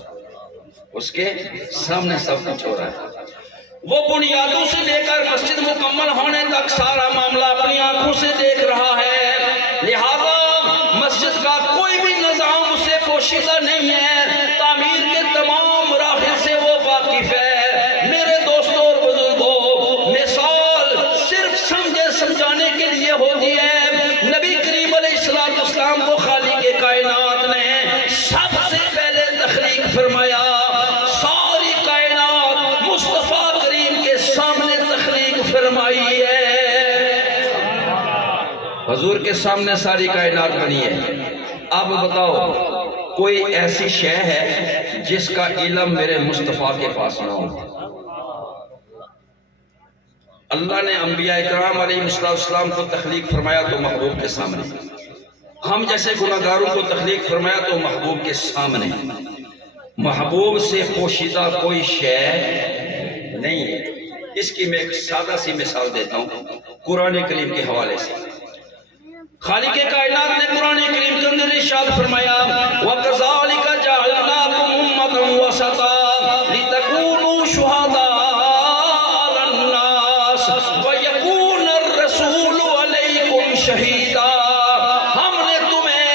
اس کے سامنے سب کچھ ہو رہا ہے. وہ بنیادوں سے لے کر مسجد مکمل ہونے تک سارا معاملہ اپنی آنکھوں سے دیکھ رہا ہے. لہذا مسجد کا کوئی بھی نظام اس سے پوشیدہ نہیں ہے، تعمیر کے تمام مراحل سے وہ واقف ہے. میرے دوستوں اور بزرگوں، مثال صرف سمجھے سمجھانے کے لیے ہوتی ہے. نبی کریم علیہ السلام کو خالق کائنات نے سب سے پہلے تخلیق فرمایا. ساری کائنات مصطفیٰ کریم کے سامنے تخلیق فرمائی ہے. حضور کے سامنے ساری کائنات بنی ہے. اب بتاؤ کوئی ایسی شے ہے جس کا علم میرے مصطفیٰ کے پاس نہ ہو؟ اللہ نے انبیاء اکرام علیہ السلام کو تخلیق فرمایا تو محبوب کے سامنے، ہم جیسے گناہگاروں کو تخلیق فرمایا تو محبوب کے سامنے. محبوب سے پوشیدہ کوئی شے نہیں ہے. اس کی میں ایک سادہ سی مثال دیتا ہوں قرآن کریم کے حوالے سے. خالق کائنات نے قرآن کریم کے اندر ارشاد فرمایا وَكَذَلِكَ جَعَلْنَاكُمْ أُمَّةً وَسَطًا لِتَكُونُوا شُهَدَاءَ عَلَى النَّاسِ وَيَكُونَ الرَّسُولُ عَلَيْكُمْ شَهِيدًا. ہم نے تمہیں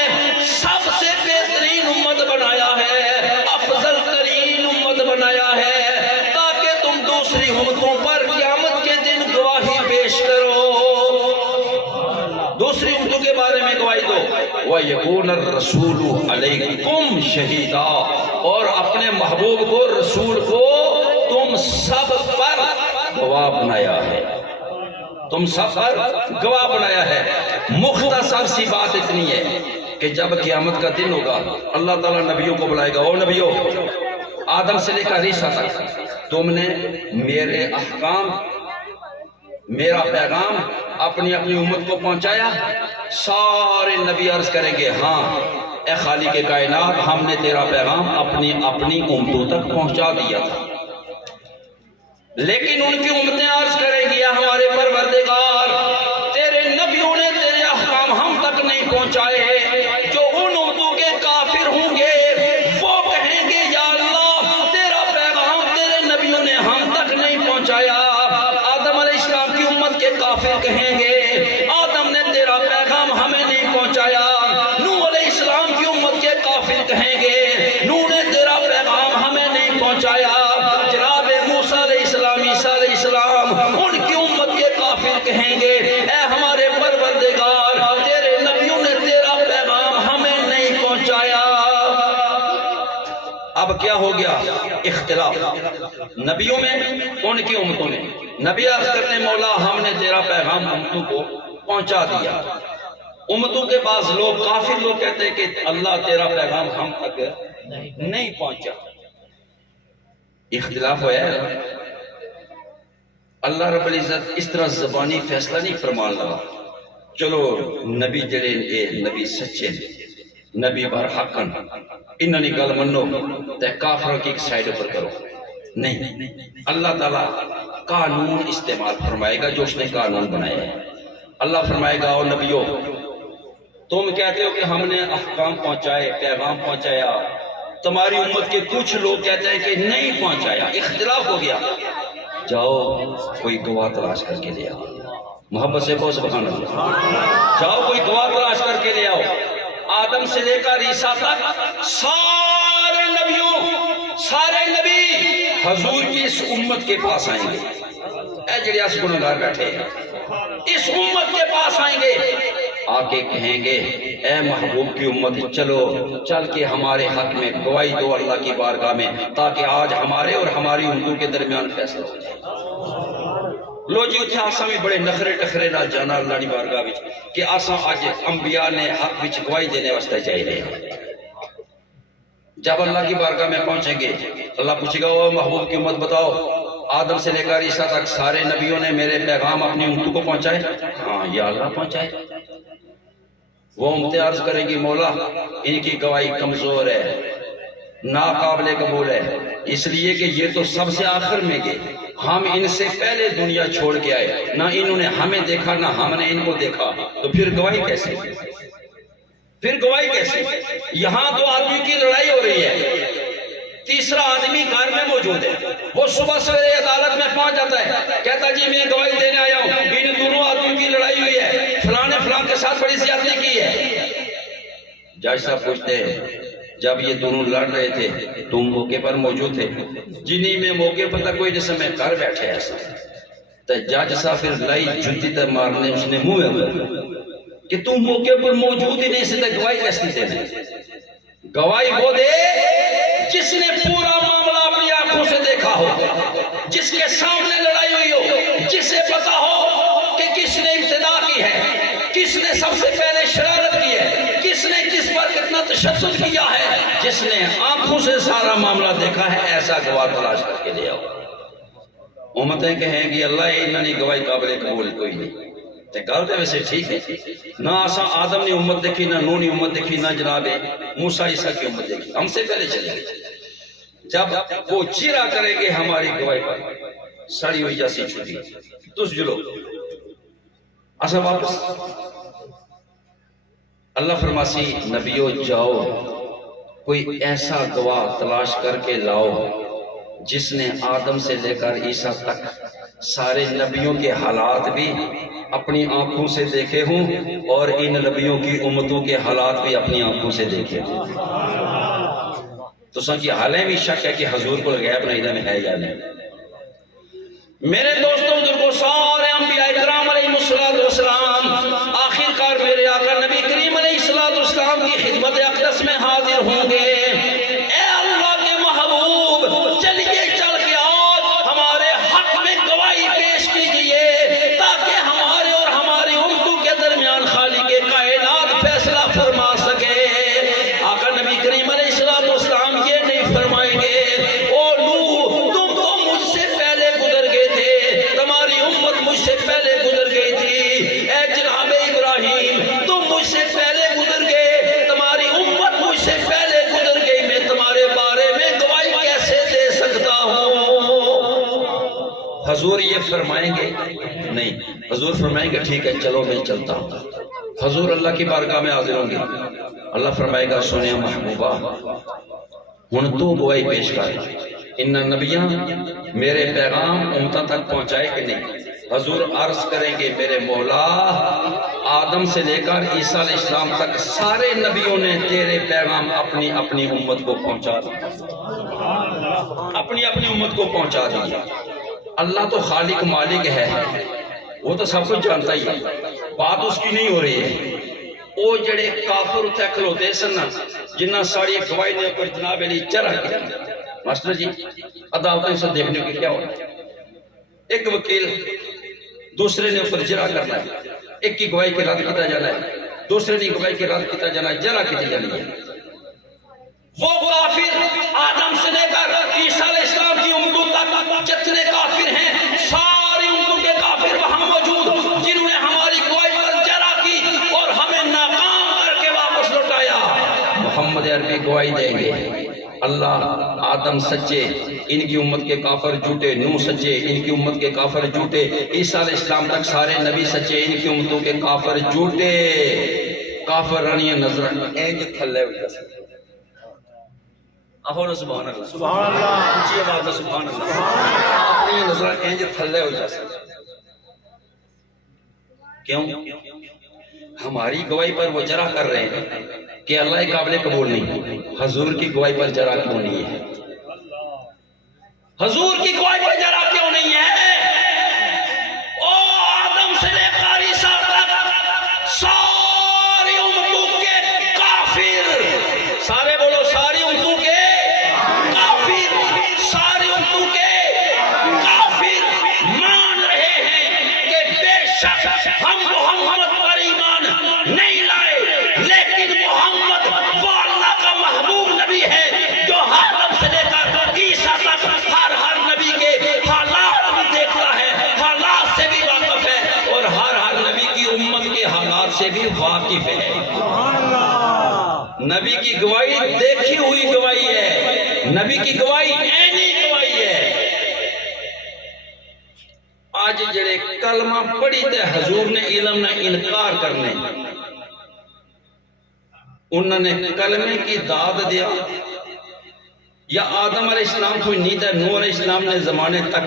سب سے بہترین امت بنایا ہے، افضل ترین امت بنایا ہے، تاکہ تم دوسری امتوں پر قیامت کے دن گواہی پیش کرو، دوسری امتوں کے بارے میں گواہی دو. وَيَكُونَ الرَّسُولُ عَلَيْكُمْ شَهِيدًا، اور اپنے محبوب کو، رسول کو تم سب پر گواہ بنایا ہے، تم سب پر گواہ بنایا ہے. مختصر سی بات اتنی ہے کہ جب قیامت کا دن ہوگا اللہ تعالیٰ نبیوں کو بلائے گا. او نبیوں، آدم سے لے کر عیسیٰ تک تم نے میرے احکام، میرا پیغام اپنی اپنی امت کو پہنچایا؟ سارے نبی عرض کریں گے ہاں اے خالق کائنات، ہم نے تیرا پیغام اپنی امتوں تک پہنچا دیا تھا. لیکن ان کی امتیں عرض کریں گی ہمارے پروردگار، تیرے نبیوں نے تیرے احکام ہم تک نہیں پہنچائے. جو ان امتوں کے کافر ہوں گے وہ کہیں گے یا اللہ تیرا پیغام تیرے نبیوں نے ہم تک نہیں پہنچایا. آدم علیہ السلام کی امت کے کافر کہیں گے آدم نے تیرا پیغام ہمیں نہیں پہنچایا. نوح علیہ السلام کی امت کے کافر کہیں گے نوح نے تیرا پیغام ہمیں نہیں پہنچایا. جناب موسیٰ علیہ السلام، عیسیٰ علیہ السلام، ان کی امت کے کافر کہیں گے اے ہمارے پروردگار تیرے نبیوں نے تیرا پیغام ہمیں نہیں پہنچایا. اب کیا ہو گیا؟ اختلاف نبیوں میں، ان کی امتوں میں. نبی عرض کرتے مولا ہم نے تیرا پیغام امتوں کو پہنچا دیا. امتوں کے بعض لوگ، کافر لوگ کہتے ہیں کہ اللہ تیرا پیغام ہم تک نہیں پہنچا. اختلاف ہوا ہے. اللہ رب العزت اس طرح زبانی فیصلہ نہیں فرمان لگا چلو نبی جڑے اے نبی سچے نبی برحقن انہوں گل منو تے کافروں کی ایک سائیڈ پر کرو. نہیں، اللہ تعالیٰ قانون استعمال فرمائے گا جو اس نے قانون بنایا ہے. اللہ فرمائے گا او نبیو تم کہتے ہو کہ ہم نے احکام پہنچائے، پیغام پہنچایا، تمہاری امت کے کچھ لوگ کہتے ہیں کہ نہیں پہنچایا. اختلاف ہو گیا، جاؤ کوئی گواہ تلاش کر کے لے آؤ. محبت سے بہت سبحان اللہ. جاؤ کوئی گواہ تلاش کر کے لے آؤ. آدم سے لے کر عیسیٰ تک سارے نبیوں، سارے نبی حضور کی اس امت کے پاس آئیں گے. اے جڑے اس گنہگار بیٹھے ہیں اس امت کے پاس آئیں گے، آ کے کہیں گے اے محبوب کی امت چلو چل کے ہمارے حق میں گواہی دو اللہ کی بارگاہ میں، تاکہ آج ہمارے اور ہماری امتوں کے درمیان فیصلہ ہو جائے. لو جی اتھے آساں بھی بڑے نخرے ٹخرے نال جانا اللہ کی بارگاہ وچ کہ آساں اج انبیاء نے حق وچ گواہی دینے واسطے چاہیے رہے ہیں. جب اللہ کی بارگاہ میں پہنچیں گے اللہ پوچھے گا او محبوب کی امت بتاؤ آدم سے لے کر عیسیٰ تک سارے نبیوں نے میرے پیغام اپنی امتوں کو پہنچائے؟ ہاں یا اللہ پہنچائے. وہ امتیں عرض کریں گی مولا ان کی گواہی کمزور ہے، ناقابل قبول ہے، اس لیے کہ یہ تو سب سے آخر میں گئے، ہم ان سے پہلے دنیا چھوڑ کے آئے، نہ انہوں نے ہمیں دیکھا نہ ہم نے ان کو دیکھا، تو پھر گواہی کیسے؟ پھر گواہی کیسے؟ یہاں دو آدمی کی لڑائی ہو رہی ہے، تیسرا آدمی گھر میں موجود ہے، وہ صبح سویرے عدالت میں پہنچ جاتا ہے، کہتا جی میں گواہی دینے آیا ہوں، ان دونوں آدمیوں کی لڑائی ہوئی ہے، فلاں نے فلاں کے ساتھ بڑی زیادتی کی ہے۔ جج صاحب پوچھتے ہیں جب یہ دونوں لڑ رہے تھے تم موقع پر موجود تھے؟ جنہی میں موقع پر تھا کوئی جیسے میں گھر بیٹھے ایسا، تو جج صاحب پھر لائی جھنٹی تے مارنے اس نے منہ میں کہ تم موقع پر موجود ہی نہیں سے گواہی کیسے دینے؟ گواہی وہ دے جس نے پورا معاملہ اپنی آنکھوں سے دیکھا ہو، جس کے سامنے لڑائی ہوئی ہو، جسے پتا ہو کہ کس نے ابتدا کی ہے، کس نے سب سے پہلے شرارت کی ہے، کس نے کس پر کتنا تشدد کیا ہے، جس نے آنکھوں سے سارا معاملہ دیکھا ہے، ایسا گواہ تلاش کر کے لے آؤ۔ امتیں کہیں گی اللہ انہوں نے گواہی قابل قبول کوئی نہیں، گل تو ویسے ٹھیک ہے، نہ آسا آدم نے امت دیکھی، نہ نوح نے امت دیکھی، نہ جناب موسیٰ عیسیٰ کی امت دیکھی، ہم سے پہلے چلے گئے۔ جب وہ چیرا کریں گے ہماری گواہی پر، سڑی ہوئی جیسی چھوٹی تس جلو اصلا واپس اللہ فرماسی نبیو جاؤ کوئی ایسا گواہ تلاش کر کے لاؤ جس نے آدم سے لے کر عیسیٰ تک سارے نبیوں کے حالات بھی اپنی آنکھوں سے دیکھے ہوں اور ان نبیوں کی امتوں کے حالات بھی اپنی آنکھوں سے دیکھے ہوں۔ تو سچی حالیں بھی شک ہے کہ حضور کو غیب نہیں میں ہے یا نہیں۔ میرے دوستوں بزرگوں سارے انبیاء کرام علیہ السلام آخر کار میرے آقا نبی کریم علیہ السلام کی خدمت اقدس میں حاضر ہوں گے۔ اے اللہ کے محبوب چلیے چل کے آج ہمارے حق میں گواہی پیش کیجئے تاکہ ہمارے اور ہماری امتوں کے درمیان خالق کائنات فیصلہ فرما سکے۔ آقا نبی کریم علیہ السلام یہ نہیں فرمائیں گے او نوح تم تو مجھ سے پہلے گزر گئے تھے، تمہاری امت مجھ سے پہلے گزر گئی تھی۔ اے جناب ابراہیم تم مجھ سے پہلے گزر گئے، تمہاری امت مجھ سے پہلے گزر گئی، میں تمہارے بارے میں گواہی کیسے دے سکتا ہوں؟ حضور یہ فرمائیں گے نہیں، حضور فرمائیں گے ٹھیک ہے چلو میں چلتا ہوں۔ حضور اللہ کی بارگاہ میں حاضر ہوں گے، اللہ فرمائے گا سونے محبوبہ ہن تو گواہی پیش کر، ان نبیاں میرے پیغام امتوں تک پہنچائے کہ نہیں؟ حضور عرض کریں گے میرے مولا آدم سے لے کر عیسیٰ علیہ السلام تک سارے نبیوں نے تیرے پیغام اپنی اپنی امت کو پہنچا دیا، اپنی اپنی امت کو پہنچا دیا۔ اللہ تو خالق مالک ہے، وہ تو سب کچھ جانتا ہی ہے، بات اس کی نہیں ہو رہی ہے۔ وہ جڑے کافر اتھے کھلوتے سن جنہ ساری گواہی نے اوپر جناب علی چرا کیا، ماسٹر جی عدالتیں سے دیکھنے کے کیا ہوتا ہے؟ ایک وکیل دوسرے نے اوپر جرا کرنا ہے، ایک کی گواہی کے رد کیتا جانا ہے، دوسرے نے گواہی کے رد کیتا جانا ہے، جرا کیتی جانی ہے۔ وہ کافر آدم سے لے کر عیسیٰ علیہ السلام کی امتوں تک جتنے کافر ہیں ساری امتوں کے کافر وہاں موجود جنہوں نے ہماری گواہی پر جرا کی اور ہمیں ناکام کر کے واپس لوٹایا، محمد عربی گواہی دیں گے اللہ آدم سچے ان کی امت کے کافر جھوٹے، نوح سچے ان کی امت کے کافر جھوٹے، عیسیٰ علیہ السلام تک سارے نبی سچے ان کی امتوں کے کافر جھوٹے۔ کافر رانی نظر اینج تھلے ہوئے آہو نا سبحان اللہ، سبحان اللہ، اونچی آواز میں سبحان اللہ، اپنی نظر اینج تھلے ہو جا سکتے۔ کیوں؟ ہماری گواہی پر وہ جرح کر رہے ہیں کہ اللہ قابل قبول نہیں، حضور کی گواہی پر جرح کیوں نہیں ہے؟ حضور کی گواہی پر جرح کیوں نہیں ہے؟ او آدم سے لے کر عیسیٰ تک ساری امتوں کے کافر، سارے بولو ساری امتوں کے کافر، ساری امتوں کے کافر مان رہے ہیں کہ بے شک ہم محمد پر ایمان نہیں لائے، لیکن محمد وہ اللہ کا محبوب نبی ہے جو آدم سے لے کر عیسیٰ تک ہر نبی کے حالات بھی دیکھتا ہے، حالات سے بھی واقف ہے اور ہر نبی کی امت کے حالات سے بھی واقف ہے۔ نبی کی گواہی دیکھی ہوئی گواہی ہے، نبی کی گواہی عینی گواہی ہے۔ آج جڑے کلمہ پڑھی تے حضور نے علم نہ انکار کرنے، انہوں نے کلمے کی داد دیا یا آدم علیہ السلام تو نہیں تے نوح علیہ السلام نے زمانے تک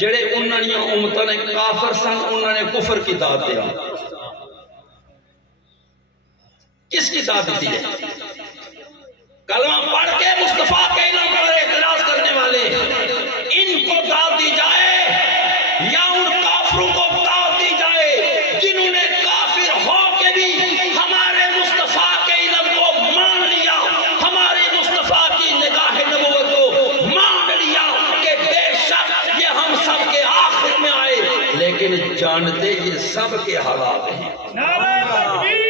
جڑے انہوں نے امتوں نے کافر سن انہوں نے کفر کی داد دیا؟ کس کی داد دی ہے؟ کلمہ پڑھ کے مصطفیٰ کے علم پر اعتراض کرنے والے ان کو داد دی جائے یا ان کافروں کو داد دی جائے جنہوں نے کافر ہو کے بھی ہمارے مصطفیٰ کے علم کو مان لیا، ہمارے مصطفیٰ کی نگاہ نبوت کو مان لیا کہ بے شک یہ ہم سب کے آخر میں آئے، لیکن جانتے یہ سب کے حالات ہیں۔ نعرہ تکبیر،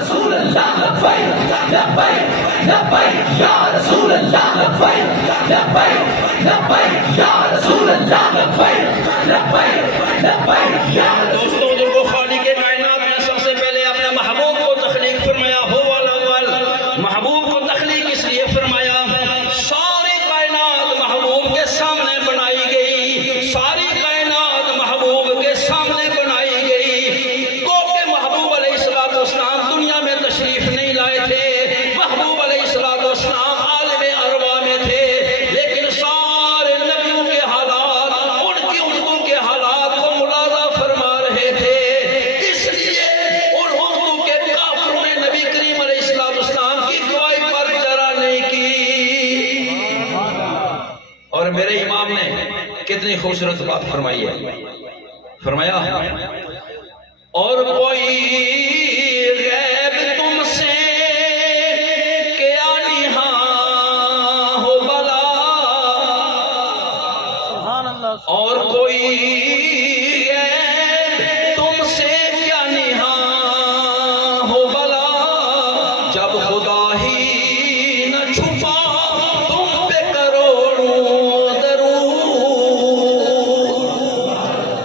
رسول اللہ لبیک لبیک لبیک یا رسول اللہ لبیک لبیک لبیک یا رسول اللہ لبیک لبیک لبیک یا دوستوں جن کو خالق کائنات نے سب سے پہلے اپنے محبوب کو تخلیق فرمایا، ہو والا اول محبوب کو تخلیق اس لیے فرمایا ساری کائنات محبوب کے سامنے بنائی گئی، ساری کائنات محبوب کے سامنے بنائی گئی، گو کہ محبوب علیہ السلام دنیا میں تشریف نہیں لائے تھے، محبوب علیہ السلام عالم ارواح میں تھے، لیکن سارے نبیوں کے حالات ان کی اردو کے حالات کو ملاحظہ فرما رہے تھے، اس لیے ان اردو کے کافروں نے نبی کریم علیہ السلام کی دعائی پر جرا نہیں کی۔ اور میرے امام نے کتنی خوبصورت بات فرمائی ہے، فرمایا اور کوئی غیب تم سے کیا نہاں ہو بلا، اور کوئی غیب تم سے کیا نہاں ہو بلا، جب خدا ہی نہ چھپا تم پہ کروڑوں درود۔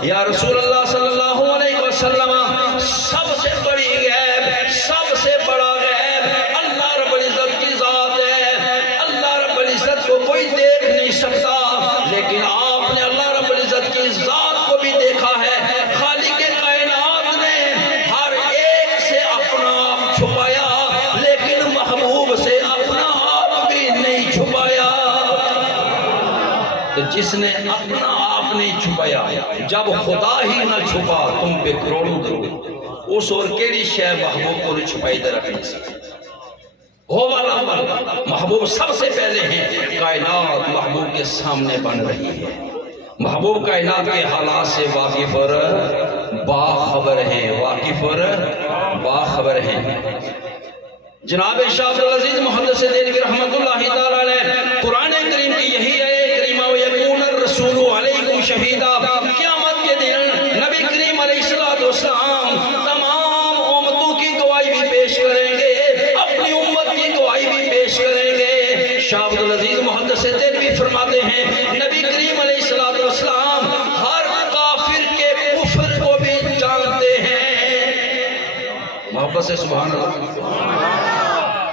یا رسول اللہ صلی اللہ علیہ وسلم، سب سے بڑی غیب، سب سے بڑا غیب اللہ رب العزت کی ذات ہے، اللہ رب العزت کو کوئی دیکھ نہیں سکتا، لیکن آپ نے اللہ رب العزت کی ذات کو بھی دیکھا ہے۔ خالق کائنات نے ہر ایک سے اپنا آپ چھپایا، لیکن محبوب سے اپنا آپ بھی نہیں چھپایا۔ تو جس نے اپنا آپ نہیں چھپایا، جب خدا ہی نہ چھپا تم پہ کروڑوں درود، اس اور کیڑی شے محبوب کو چھپائی دے رکھ نہیں سکتی۔ ہو والا محبوب سب سے پہلے ہیں، کائنات محبوب کے سامنے بن رہی ہے، محبوب کائنات کے حالات سے واقف اور باخبر ہیں، واقف اور باخبر ہیں۔ جناب شاہ عبدالعزیز محدث دہلوی رحمۃ اللہ تعالی علیہ قرآن کریم کی یہی ہے کریمہ وَيَكُونَ الرَّسُولُ عَلَيْكُمْ شَهِيدًا، قیامت کے دن نبی کریم علیہ السلام تمام امتوں کی گواہی بھی پیش کریں گے، اپنی امت کی گواہی بھی پیش کریں گے۔ شاہ عبدالعزیز محدث دہلوی فرماتے ہیں نبی کریم علیہ السلام ہر کافر کے کفر کو بھی جانتے ہیں۔ محبت سے سبحان اللہ۔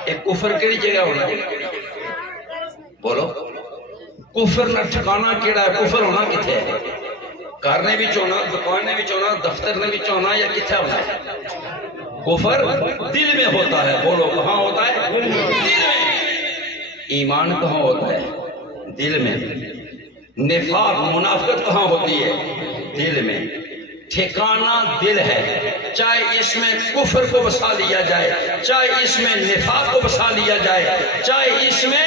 ایک کفر کیڑی جگہ ہونا ہے؟ بولو، کفر نہ ٹھکانا کیڑا ہے؟ کفر ہونا کتھے ہے؟ گھر نے بھی چونا، دکان نے بھی چونا، دفتر نے بھی چونا، یا کتھے ہونا ہے؟ کفر دل میں ہوتا ہے۔ بولو کہاں ہوتا ہے؟ دل میں۔ ایمان کہاں ہوتا ہے؟ دل میں۔ نفاق منافقت کہاں ہوتی ہے؟ دل میں۔ ٹھکانہ دل ہے، چاہے اس میں کفر کو بسا لیا جائے، چاہے اس میں نفاق کو بسا لیا جائے، چاہے اس میں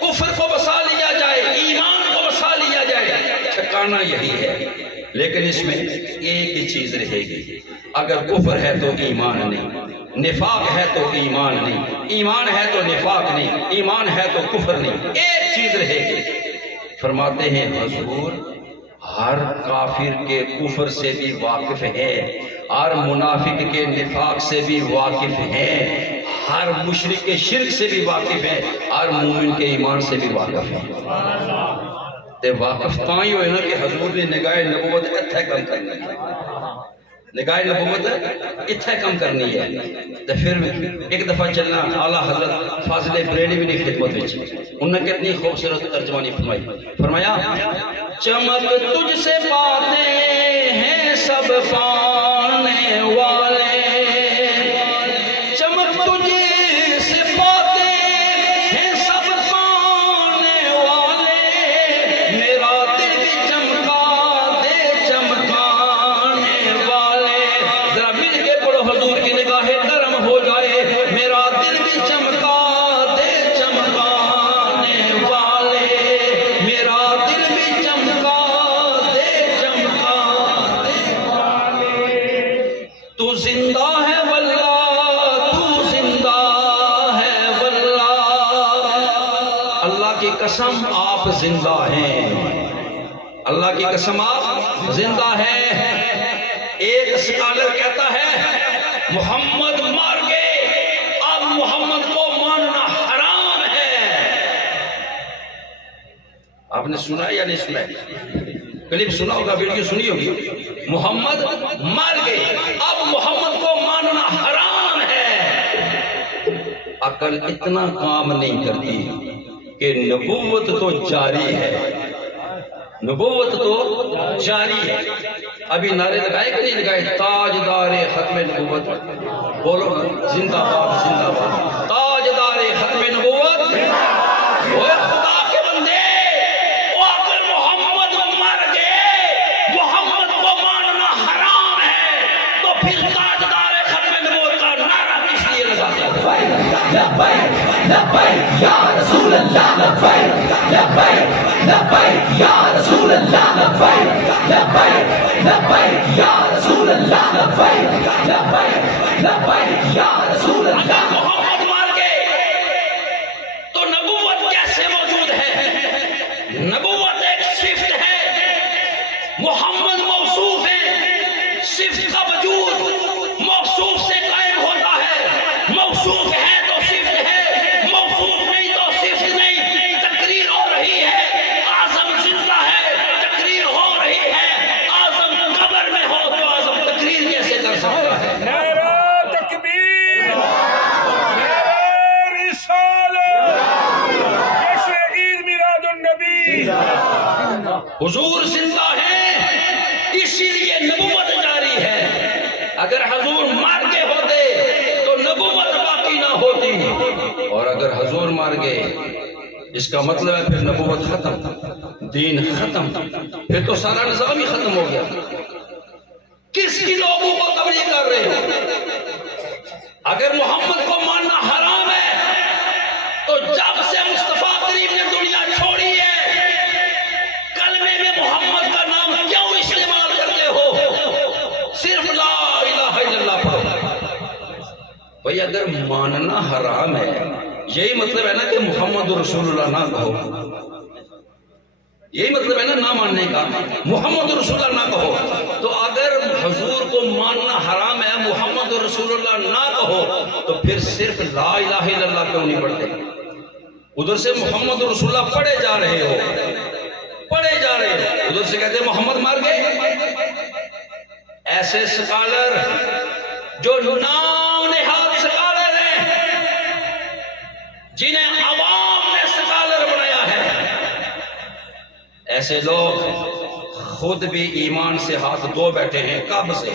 کفر کو بسا لیا جائے، ایمان کو بسا لیا جائے، ٹھکانہ یہی ہے۔ لیکن اس میں ایک ہی چیز رہے گی، اگر کفر ہے تو ایمان نہیں، نفاق ہے تو ایمان نہیں، ایمان ہے تو نفاق نہیں، ایمان ہے تو کفر نہیں، ایک چیز رہے گی۔ فرماتے ہیں حضور ہر کافر کے کفر سے بھی واقف ہے، ہر منافق کے نفاق سے بھی واقف ہے، ہر مشرک کے شرک سے بھی واقف ہے، ہر مومن کے ایمان سے بھی واقف ہے۔ تے واقف تاں ہی ہوئے نا کہ حضور نے نگاہ نبوت اتھے کم کرنا ہے۔ نگاہ نبوت اتھے کم کرنی ہے تو پھر ایک دفعہ چلنا اعلیٰ حضرت فاضل بریلوی نے خدمت وچ انہوں نے کتنی خوبصورت ترجمانی فرمایا چمک تجھ سے پاتے ہیں سب پانے والے چمک تجھ سے پاتے ہیں سب پانے والے میرا دل بھی چمکا دے چمکانے والے ذرا مل کے پڑھو حضور کی نگاہ کرم ہو جائے میرا دل بھی چمکا دے چمکانے والے میرا دل بھی چمکا دے چمکانے والے تو زندہ ہے واللہ تو زندہ ہے واللہ اللہ کی قسم آپ زندہ ہیں اللہ کی قسم آپ زندہ ہیں ایک اسکالر کہتا ہے محمد مار گئے اب محمد کو ماننا حرام ہے آپ نے سنا ہے یا نہیں سنا ہے کلپ سنا ہوگا ویڈیو سنی ہوگی محمد مار گئے اب محمد کو ماننا حرام ہے عقل اتنا کام نہیں کرتی کہ نبوت تو جاری ہے نبوت تو جاری ہے ابھی نعرے لگائے کہ نہیں لگائے تاجدار ختم نبوت بولو زندہ باد زندہ باد تاجدار ختم نبوت اوے خدا کے بندے وہ اگر محمد مر گئے محمد کو ماننا حرام ہے تو پھر تاجدار ختم نبوت کا نعرہ کس لیے لگاتے ہیں لبیک لبیک یا رسول اللہ لبیک لبیک لبیک یا رسول اللہ لبیک لبیک لبیک یا رسول اللہ لبیک لبیک لبیک یا رسول اگر اللہ محمد مار گئے تو نبوت کیسے موجود ہے نبوت ایک صفت ہے محمد موصوف ہے صفت کا وجود موصوف سے قائم ہوتا ہے موصوف ہے تو صفت ہے موصوف نہیں تو صفت نہیں تقریر ہو رہی ہے اعظم زندہ ہے تقریر ہو رہی ہے اعظم قبر میں ہو تو اعظم تقریر کیسے کر سکتا ہے نعرہ تکبیر نعرہ رسالت جشن عید میلاد النبی حضور زندہ ہے اسی لیے نبوت جاری ہے اگر حضور مار کے ہوتے تو نبوت باقی نہ ہوتی اور اگر حضور مار گئے اس کا مطلب ہے پھر نبوت ختم دین ختم پھر تو سارا نظام ہی ختم ہو گیا کس کی لوگوں کو تبلیغ کر رہے ہو اگر محمد کو ماننا حرام ہے تو جب سے مصطفیٰ کریم نے دنیا چھوڑی ہے کلمے میں محمد کا نام کیوں استعمال کرتے ہو صرف لا الہ الا اللہ پڑھو بھئی اگر ماننا حرام ہے یہی مطلب ہے نا کہ محمد رسول اللہ نہ کہو یہی مطلب ہے نا نہ ماننے کا محمد رسول اللہ نہ کہو تو اگر حضور کو ماننا حرام ہے محمد رسول اللہ نہ کہو تو پھر صرف لا الہ الا اللہ کیوں نہیں پڑھتے ادھر سے محمد رسول اللہ پڑھے جا رہے ہو پڑھے جا رہے ہو ادھر سے کہتے ہیں محمد مار گئے ایسے سکالر جو نام نہاد سکالر ہیں جنہیں عوام نے سکالر بنایا ہے ایسے لوگ خود بھی ایمان سے ہاتھ دھو بیٹھے ہیں کب سے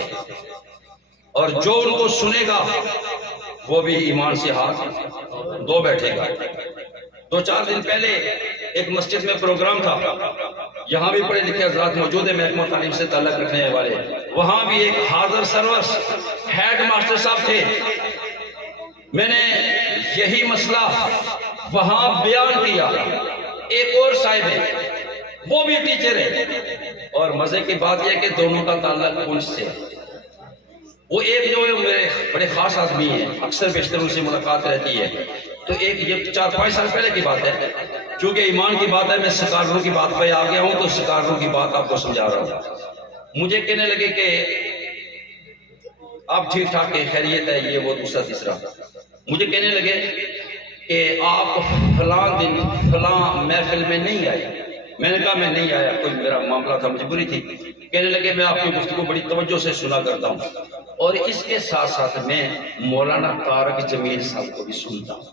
اور جو ان کو سنے گا وہ بھی ایمان سے ہاتھ دھو بیٹھے گا دو چار دن پہلے ایک مسجد میں پروگرام تھا یہاں بھی پڑھے لکھے حضرات موجود ہیں محکمہ تعلیم سے تعلق رکھنے والے وہاں بھی ایک حاضر سروس ہیڈ ماسٹر صاحب تھے میں نے یہی مسئلہ وہاں بیان کیا ایک اور صاحب ہے وہ بھی ٹیچر ہے اور مزے کی بات یہ کہ دونوں کا تعلق پونچھ سے وہ ایک جو ہے میرے بڑے خاص آدمی ہیں اکثر بیشتر ان سے ملاقات رہتی ہے تو ایک یہ 4-5 سال پہلے کی بات ہے چونکہ ایمان کی بات ہے میں سکاروں کی بات پہ آ گیا ہوں تو سکاروں کی بات آپ کو سمجھا رہا ہوں مجھے کہنے لگے کہ آپ ٹھیک ٹھاک ہے خیریت ہے یہ وہ دوسرا تیسرا مجھے کہنے لگے کہ آپ فلاں دن فلاں محفل میں نہیں آئے میں نے کہا میں نہیں آیا کوئی میرا معاملہ تھا مجبوری تھی کہنے لگے میں آپ کی گفتگو بڑی توجہ سے سنا کرتا ہوں اور اس کے ساتھ ساتھ میں مولانا طارق جمیل صاحب کو بھی سنتا ہوں.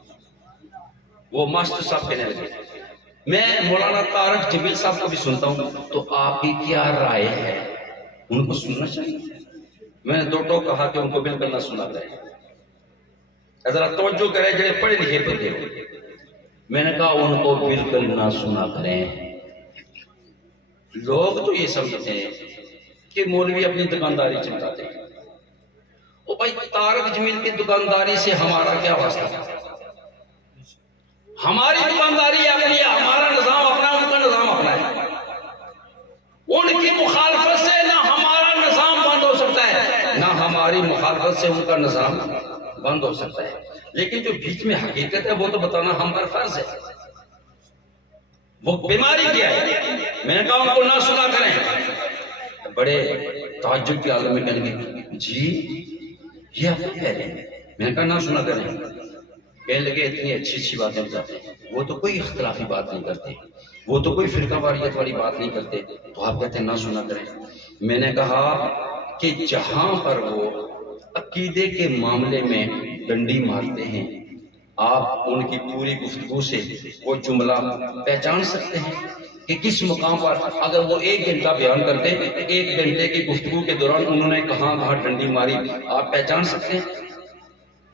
وہ ماسٹر صاحب کہنے لگے میں مولانا طارق جمیل صاحب کو بھی سنتا ہوں, تو آپ کی کیا رائے ہے, ان کو سننا چاہیے؟ میں نے دو ٹوک کہا کہ ان کو بالکل نہ سنا کریں, ذرا توجہ کریں جڑے پڑھے لکھے بندے ہو. میں نے کہا ان کو بالکل نہ سنا کریں. لوگ تو یہ سمجھتے ہیں کہ مولوی اپنی دکانداری چمکاتے ہیں. او بھائی طارق جمیل کی دکانداری سے ہمارا کیا واسطہ ہے؟ ہماری دکانداری اپنی ہے, ہمارا نظام اپنا ہے, ان کا نظام اپنا ہے. ان کی مخالفت سے نہ ہمارا نظام بند ہو سکتا ہے نہ ہماری مخالفت سے ان کا نظام بند ہو سکتا ہے. لیکن جو بیچ میں حقیقت ہے وہ تو بتانا ہم پر فرض ہے. وہ بیماری کیا ہے؟ میں نے کہا ان کو نہ سنا کریں. بڑے تعجب کے عالم میں کہنے لگے جی یہ آپ کہہ رہے ہیں. میں نے کہا نہ سنا کریں. کہنے لگے اتنی اچھی اچھی باتیں بتاتے ہیں, وہ تو کوئی اختلافی بات نہیں کرتے, وہ تو کوئی فرقہ واریت والی بات نہیں کرتے, تو آپ کہتے ہیں نہ سنا کریں. میں نے کہا کہ جہاں پر وہ عقیدے کے معاملے میں ڈنڈی مارتے ہیں, آپ ان کی پوری گفتگو سے وہ جملہ پہچان سکتے ہیں کہ کس مقام پر اگر وہ 1 گھنٹہ بیان کرتے, 1 گھنٹے کی گفتگو کے دوران انہوں نے کہاں کہاں ڈنڈی ماری, آپ پہچان سکتے ہیں؟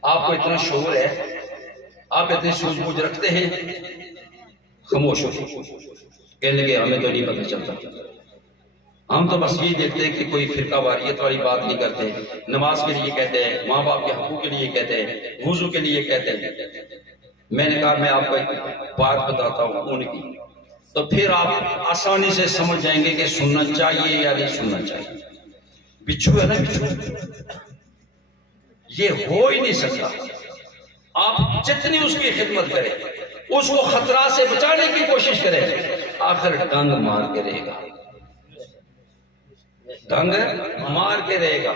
آپ کو اتنا شعور ہے, آپ اتنی سوجھ بوجھ رکھتے ہیں؟ خاموش ہو. کہنے لگے ہمیں تو نہیں پتہ چلتا, ہم تو بس یہ دیکھتے ہیں کہ کوئی فرقہ واریت والی بات نہیں کرتے, نماز کے لیے کہتے ہیں, ماں باپ کے حقوق کے لیے کہتے ہیں, وضو کے لیے کہتے ہیں. میں نے کہا میں آپ کو ایک بات بتاتا ہوں ان کی, تو پھر آپ آسانی سے سمجھ جائیں گے کہ سننا چاہیے یا نہیں سننا چاہیے. بچھو ہے نا, بچھو یہ ہو ہی نہیں سکتا. آپ جتنی اس کی خدمت کریں, اس کو خطرات سے بچانے کی کوشش کریں, آخر ڈنگ مار کے رہے گا, ڈنگ مار کے رہے گا.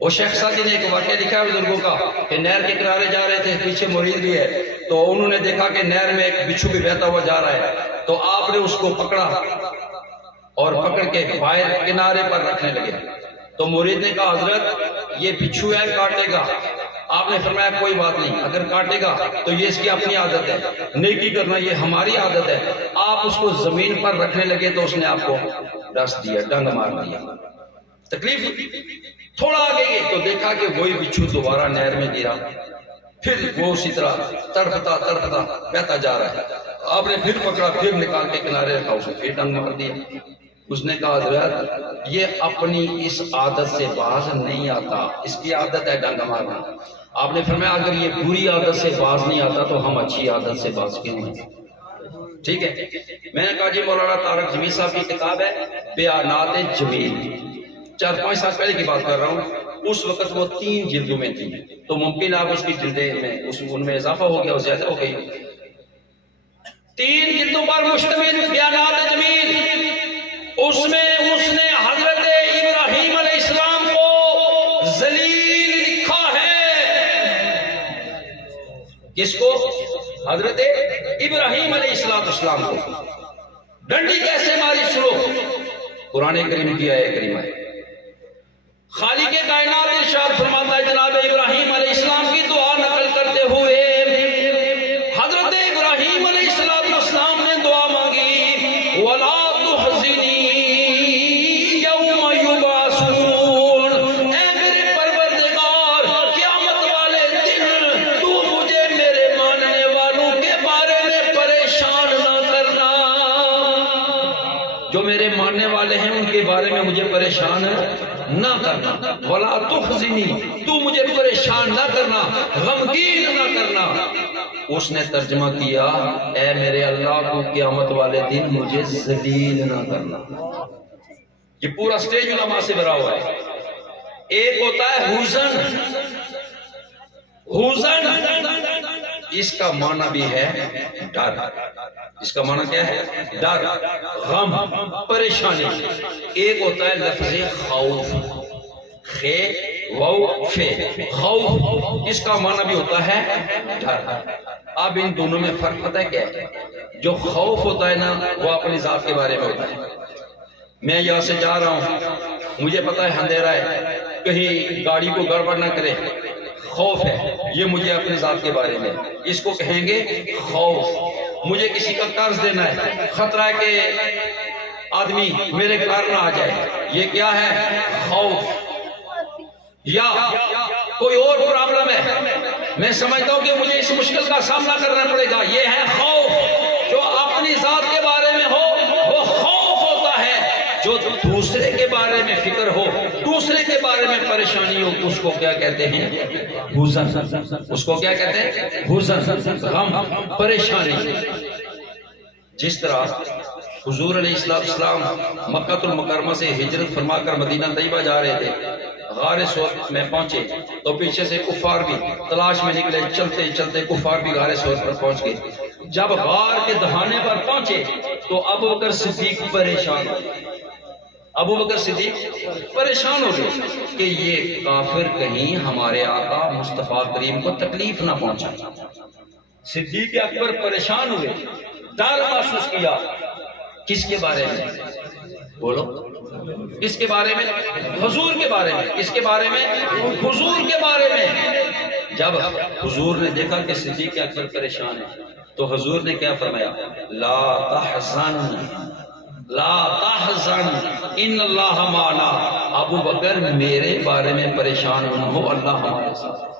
وہ شیخ سادی نے ایک واقعہ لکھا ہے بزرگوں کا کہ نہر کے کنارے جا رہے تھے, پیچھے مرید بھی ہے, تو انہوں نے دیکھا کہ نہر میں ایک بچھو بھی بہتا ہوا جا رہا ہے, تو آپ نے اس کو پکڑا اور پکڑ کے باہر کنارے پر رکھنے لگے. تو مرید نے کہا حضرت یہ بچھو ہے, کاٹے گا. آپ نے فرمایا کوئی بات نہیں, اگر کاٹے گا تو یہ اس کی اپنی عادت ہے, نیکی کرنا یہ ہماری عادت ہے. آپ اس کو زمین پر رکھنے لگے تو اس نے آپ کو ڈس دیا, ڈنگ مار دیا. تکلیف تھوڑا آگے گئے تو دیکھا کہ وہی بچھو دوبارہ نہر میں گرا, پھر وہ اسی طرح تڑپتا تڑپتا بہتا جا رہا ہے. آپ نے پھر پکڑا, پھر نکال کے کنارے رکھا, اس نے پھر ڈنگ مار دیا. اس نے کہا حضرت یہ اپنی اس عادت سے باز نہیں آتا, اس کی عادت ہے ڈنگ مارنا. آپ نے فرمایا اگر یہ بری عادت سے باز نہیں آتا تو ہم اچھی عادت سے باز کیوں ہیں؟ ٹھیک ہے. میں نے کہا جی مولانا طارق جمیل صاحب کی کتاب ہے بیانات جمیل, 4-5 سال پہلے کی بات کر رہا ہوں. اس وقت وہ 3 جلدوں میں تھی, تو ممکن آپ اس کی جلدیں میں ان میں اضافہ ہو گیا, زیادہ ہو گئی. 3 جلدوں پر مشتمل بیانات جمیل, اس میں اس نے حضرت ابراہیم علیہ السلام کو ذلیل لکھا ہے. کس کو؟ حضرت ابراہیم علیہ السلام کو. ڈنڈی کیسے ماری سنو, قرآن کریم کی آیت کریمہ ہے. خالق کائنات ارشاد فرماتا ہے جناب ابراہیم علیہ السلام کی دعا نقل کرتے ہوئے, حضرت ابراہیم علیہ السلام نے دعا مانگی وَلَا تُحْزِنِي يَوْمَ يُبْعَثُونَ, اے میرے پروردگار قیامت والے دن تو مجھے میرے ماننے والوں کے بارے میں پریشان نہ کرنا. جو میرے ماننے والے ہیں ان کے بارے میں مجھے پریشان نہ کرنا. وَلَا تُحْزِنِي, تو مجھے پریشان نہ کرنا, غمگین نہ کرنا. اس نے ترجمہ کیا اے میرے اللہ کو قیامت والے دن مجھے ذلیل نہ کرنا. یہ پورا سٹیج علماء سے بھرا ہوا ہے. ایک ہوتا ہے حزن, حزن اس کا معنی بھی ہے ڈر. اس کا معنی کیا ہے؟ ڈر, غم, پریشانی. ایک ہوتا ہے لفظ خوف, خے وو فے, خوف, اس کا معنی بھی ہوتا ہے ڈر. اب ان دونوں میں فرق پتہ ہے کیا ہے؟ جو خوف ہوتا ہے نا وہ اپنی ذات کے بارے میں ہوتا ہے, میں یہاں سے جا رہا ہوں، مجھے پتا ہے اندھیرا ہے، کہیں گاڑی کو گڑبڑ نہ کرے، خوف ہے، یہ مجھے اپنی ذات کے بارے میں، اس کو کہیں گے خوف۔ مجھے کسی کا قرض دینا ہے، خطرہ ہے کہ آدمی میرے کار نہ آ جائے، یہ کیا ہے؟ خوف۔ یا کوئی اور پرابلم ہے، میں سمجھتا ہوں کہ مجھے اس مشکل کا سامنا کرنا پڑے گا، یہ ہے خوف۔ جو اپنی ذات کے بارے میں ہو وہ خوف ہوتا ہے، جو دوسرے کے بارے میں فکر ہو، دوسرے کے بارے میں پریشانی ہو، اس کو کیا کہتے ہیں؟ حزن۔ اس کو کیا کہتے ہیں؟ حزن، غم، پریشانی۔ جس طرح حضور علیہ السلام مکہ المکرمہ سے ہجرت فرما کر مدینہ طیبہ جا رہے تھے، غار ثور میں پہنچے تو پیچھے سے کفار بھی تلاش میں نکلے، چلتے چلتے کفار بھی غار ثور پر پہنچ گئے۔ جب غار کے دہانے پر پہنچے تو ابوبکر صدیق پریشان ہو گئے، ابوبکر صدیق پریشان ہو گئے کہ یہ کافر کہیں ہمارے آقا مصطفیٰ کریم کو تکلیف نہ پہنچائے۔ صدیق اکبر پریشان ہوئے، ڈر محسوس کیا۔ کس کے بارے میں؟ بولو، کس کے بارے میں؟ حضور کے بارے میں۔ کس کے بارے میں؟ حضور کے بارے میں۔ جب حضور نے دیکھا کہ صدیق اکبر پریشان ہے تو حضور نے کیا فرمایا؟ لا تحزن، لا تحزن ان اللہ معنا۔ ابو بکر میرے بارے میں پریشان نہ ہو، اللہ ہمارے ساتھ،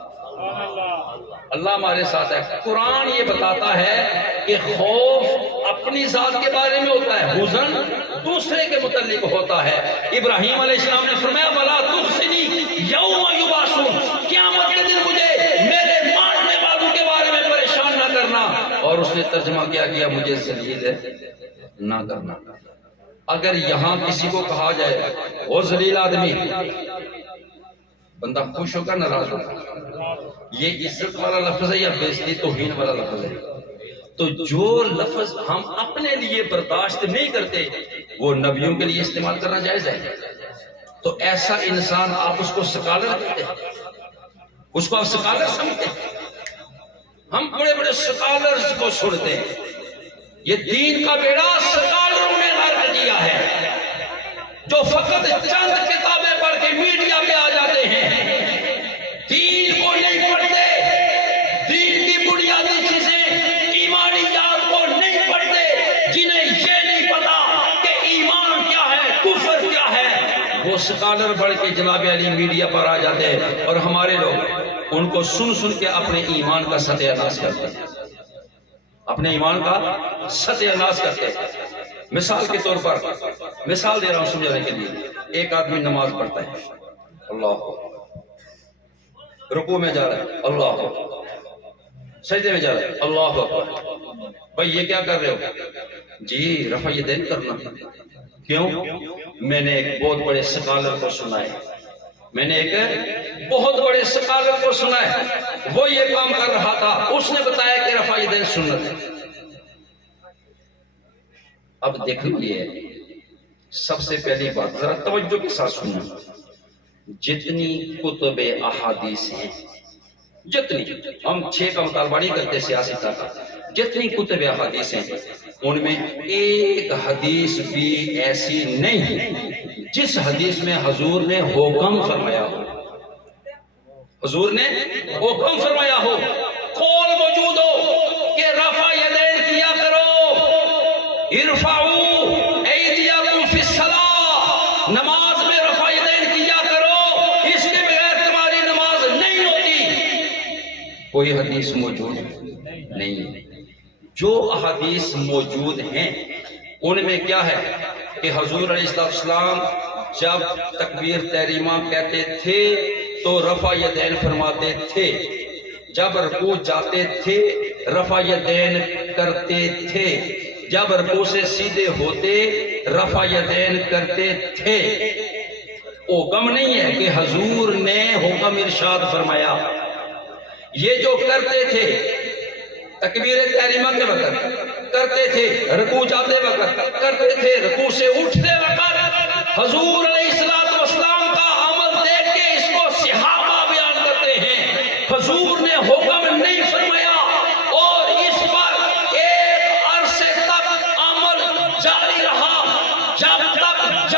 اللہ ہمارے ساتھ ہے۔ قرآن یہ بتاتا ہے کہ خوف اپنی ذات کے بارے میں ہوتا ہے، حزن دوسرے کے متعلق ہوتا ہے۔ ابراہیم علیہ السلام نے فرمایا وَلَا تُخْزِنِي یَوْمَ یُبْعَثُونَ، قیامت کے دن مجھے میرے ماننے والوں کے بارے میں پریشان نہ کرنا۔ اور اس نے ترجمہ کیا مجھے ذلیل نہ کرنا۔ اگر یہاں کسی کو کہا جائے وہ ذلیل آدمی، بندہ خوش ہوگا ناراض ہوگا؟ یہ عزت والا لفظ ہے یا بےزتی توہین والا لفظ ہے؟ تو جو لفظ ہم اپنے لیے برداشت نہیں کرتے وہ نبیوں کے لیے استعمال کرنا جائز ہے؟ تو ایسا انسان آپ اس کو سکالر کہتے ہیں، اس کو آپ سکالر سمجھتے ہیں؟ ہم بڑے بڑے سکالرز کو سنتے ہیں۔ یہ دین کا بیڑا سکالروں نے غرق کیا ہے، جو فقط چند کتابیں پڑھ کے میڈیا پہ آ جاتے ہیں، دین کو نہیں پڑھتے، دین کی بنیادی چیزیں ایمانیات کو نہیں پڑھتے، جنہیں یہ نہیں پتا کہ ایمان کیا ہے، کفر کیا ہے، وہ سکالر بڑھ کے جناب علی میڈیا پر آ جاتے ہیں اور ہمارے لوگ ان کو سن سن کے اپنے ایمان کا ستیہ ناش کرتے ہیں، اپنے ایمان کا ستیہ ناش کرتے ہیں۔ مثال کے طور پر مثال دے رہا ہوں سمجھانے کے لیے، ایک آدمی نماز پڑھتا ہے، اللہ رکوع میں جا رہا ہے، اللہ سجدے میں جا رہا ہے، اللہ اکبر۔ بھائی یہ کیا کر رہے ہو؟ جی رفع یدین کرنا۔ کیوں؟ میں نے ایک بہت بڑے سکالر کو سنا ہے، میں نے ایک بہت بڑے سکالر کو سنا ہے، وہ یہ کام کر رہا تھا، اس نے بتایا کہ رفع یدین سنت ہے۔ اب دیکھ لیجیے، سب سے پہلی بات ذرا توجہ کے ساتھ سننا، جتنی کتب احادیث ہیں، جتنی، ہم 6 کا مطالبہ نہیں کرتے سیاسی طاقت، جتنی کتب احادیث ہیں ان میں ایک حدیث بھی ایسی نہیں جس حدیث میں حضور نے حکم فرمایا ہو، حضور نے حکم فرمایا ہو، قول موجود ہو کہ رفع یدین کیا کرو، ارفعوا ایدیکم فی الصلاۃ، نماز میں رفع یدین کیا کرو، اس کے بغیر تمہاری نماز نہیں ہوتی۔ کوئی حدیث موجود نہیں۔ جو احادیث موجود ہیں ان میں کیا ہے کہ حضور علیہ السلام جب تکبیر تحریمہ کہتے تھے تو رفع یدین فرماتے تھے، جب رکوع جاتے تھے رفع یدین کرتے تھے، جب رکوع سے سیدھے ہوتے رفع یدین کرتے تھے۔ حکم نہیں ہے کہ حضور نے حکم ارشاد فرمایا، یہ جو کرتے تھے تکبیر تحریمہ کے وقت کرتے تھے، رکوع جاتے وقت کرتے تھے، رکوع سے اٹھتے وقت، حضور علیہ السلام کا عمل دیکھ کے اس کو صحابہ بیان کرتے ہیں، حضور نے حکم نہیں فرمایا اور اس پر ایک عرصے تک عمل جاری رہا، جب تک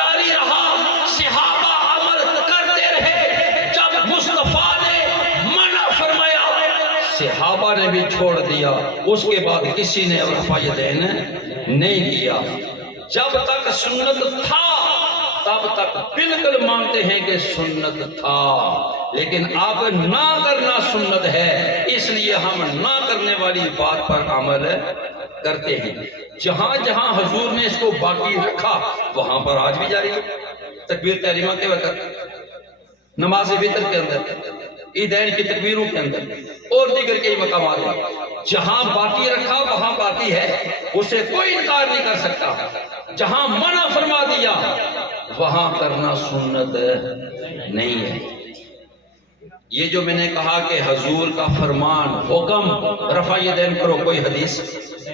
نے بھی چھوڑ دیا، اس کے بعد کسی نے رفع یدین نہیں کیا۔ جب تک سنت تھا تب تک بالکل مانتے ہیں کہ سنت تھا، لیکن اب نہ کرنا سنت ہے، اس لیے ہم نہ کرنے والی بات پر عمل کرتے ہیں۔ جہاں جہاں حضور نے اس کو باقی رکھا وہاں پر آج بھی جاری ہے۔ تکبیر تحریمہ کے وقت، نماز وتر کے اندر، عیدین کی تکبیروں کے اندر اور دیگر کئی مقامات ہیں، جہاں باقی رکھا وہاں باقی ہے، اسے کوئی انکار نہیں کر سکتا۔ جہاں منع فرما دیا وہاں کرنا سنت نہیں ہے۔ یہ جو میں نے کہا کہ حضور کا فرمان، حکم رفع یدین کرو، کوئی حدیث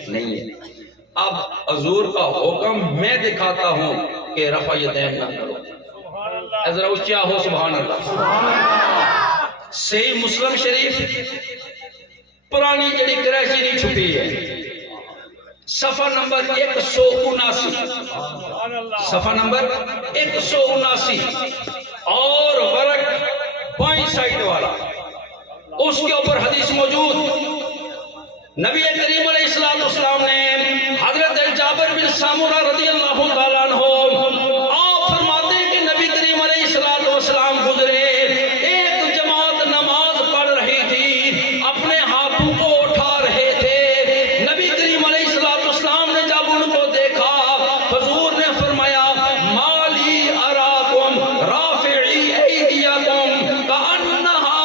نہیں ہے۔ اب حضور کا حکم میں دکھاتا ہوں کہ رفع یدین نہ کرو۔ ذرا اچھا ہو سبحان اللہ۔ صحیح مسلم شریف پرانی جڑی کریچی نہیں چھپی ہے، صفحہ نمبر 179، صفحہ نمبر 179 اور ورق بائیں سائٹ والا، اس کے اوپر حدیث موجود۔ نبی کریم علیہ السلام نے حضرت جابر بن سامورہ رضی اللہ تعالیٰ عنہ آپ فرماتے ہیں کہ نبی کریم علیہ السلام گزرے، ایک جماعت نماز پڑھ رہی تھی، اپنے ہاتھوں کو اٹھا رہے تھے۔ نبی کریم علیہ السلام نے جب ان کو دیکھا، حضور نے فرمایا مالی اراکم رافعی ایدیکم کانہا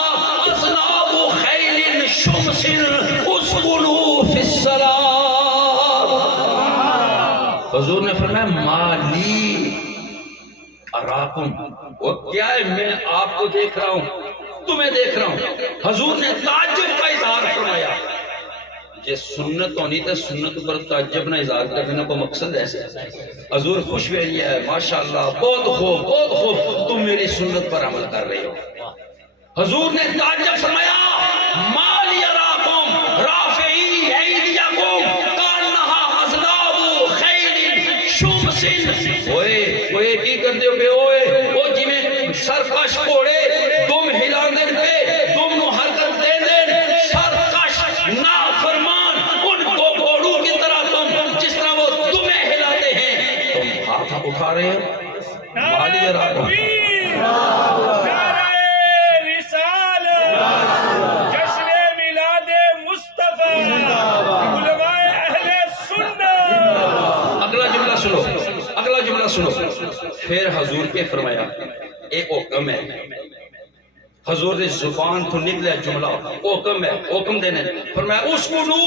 اذناب خیل شمس اسکنوا فی الصلاۃ۔ حضور نے فرمایا مالی اراکم، وہ کیا ہے، میں آپ کو دیکھ رہا ہوں، تمہیں دیکھ رہا ہوں۔ حضور نے تعجب کا اظہار فرمایا۔ یہ سنت ہونی تو سنت پر تعجب نہ اظہار کرنے کو مقصد ہے۔ حضور خوش ہوئی ہے، ماشاءاللہ بہت خوب بہت خوب، تم میری سنت پر عمل کر رہے ہو۔ حضور نے تعجب فرمایا مالی اراکم رافعی ایدیکم کانہا اذناب خیل شمس۔ اوئے کی کر دیو بے اوئے، وہ جی میں سرکش کوڑے تم ہلا دیں پہ، تم نو حرکت دے دیں، سرکش نافرمان ان کو گھوڑوں کی طرح تم جس طرح وہ تمہیں ہلاتے ہیں، تم ہاتھ اٹھا رہے ہیں۔ مالی اراکم، سنو۔ پھر حضور کے فرمایا ایک حکم ہے، حضور نے زبان تو نکلے جملہ حکم ہے، حکم دینے، فرمایا اسکنو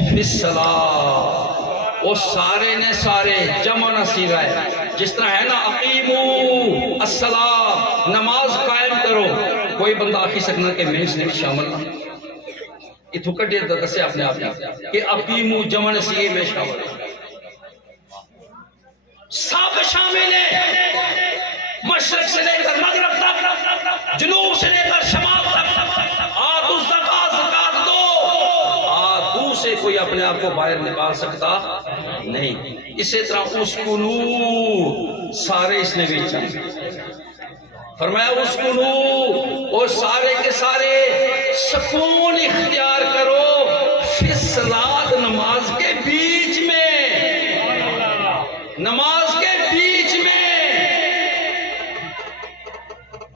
فی الصلاۃ۔ وہ سارے نے سارے جمع نہ صیغہ ہے، جس طرح ہے نا اقیموا الصلاۃ، نماز قائم کرو، کوئی بندہ آخی سکنا کہ میں اس نے شامل نہ، یہ تھکڑ دیر دسے اپنے آپ کہ اقیموا جمع نہ صیغے میں شامل ہے، سب شامل ہے، مشرق سے لے کر مغرب تک، جنوب سے لے کر شمال تک۔ آتو الزکاۃ، زکات دو، آتو سے کوئی اپنے آپ کو باہر نکال سکتا نہیں۔ اسی طرح اسکنو، سارے اس نے بھی چاہیے، فرمایا اسکنو، وہ سارے کے سارے سکون اختیار کرو فی الصلاۃ، نماز کے بیچ میں، نماز کے بیچ میں۔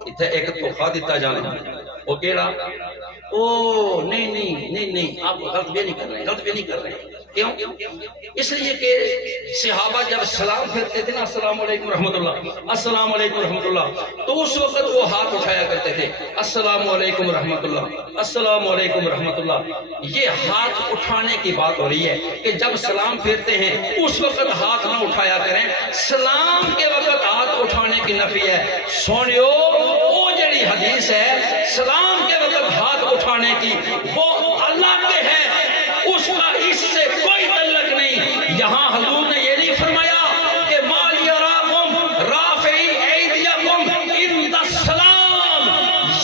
اتھے ایک توفہ دیتا جانا، وہ کیڑا؟ او نہیں، آپ غلط بھی نہیں کر رہے ہیں، کیوں؟ اس لیے کہ صحابہ جب سلام پھرتے تھے نا، السلام علیکم رحمت اللہ، السلام علیکم رحمت اللہ، تو اس وقت وہ ہاتھ اٹھایا کرتے تھے، السلام علیکم رحمت اللہ، السلام علیکم رحمت اللہ۔ یہ ہاتھ اٹھانے کی بات ہو رہی ہے کہ جب سلام پھیرتے ہیں اس وقت ہاتھ نہ اٹھایا کریں، سلام کے وقت ہاتھ اٹھانے کی نفی ہے۔ سونیو، وہ جڑی حدیث ہے سلام کے وقت ہاتھ اٹھانے کی، وہ اللہ کے ہے، اس کا اس سے کوئی تعلق نہیں۔ یہاں حضور نے یہ نہیں فرمایا کہ مالی اراکم رافعی ایدیکم عند السلام،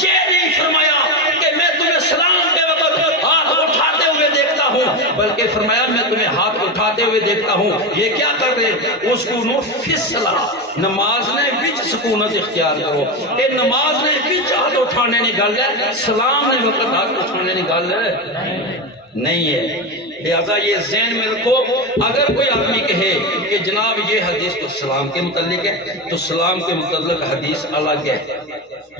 یہ نہیں فرمایا کہ میں تمہیں سلام کے وقت ہاتھ اٹھاتے ہوئے دیکھتا ہوں، بلکہ فرمایا میں تمہیں ہاتھ اٹھاتے ہوئے دیکھتا ہوں یہ کیا کر رہے اسکونو فصلہ نماز نے وچ سکونت اختیار کرو اے نماز نے وچ ہاتھ اٹھانے نہیں گل ہے سلام نے وقت ہاتھ اٹھانے نہیں گل ہے نہیں ہے لہذا یہ ذہن میں رکھو اگر کوئی آدمی کہے کہ جناب یہ حدیث تو سلام کے متعلق ہے تو سلام کے متعلق حدیث الگ ہے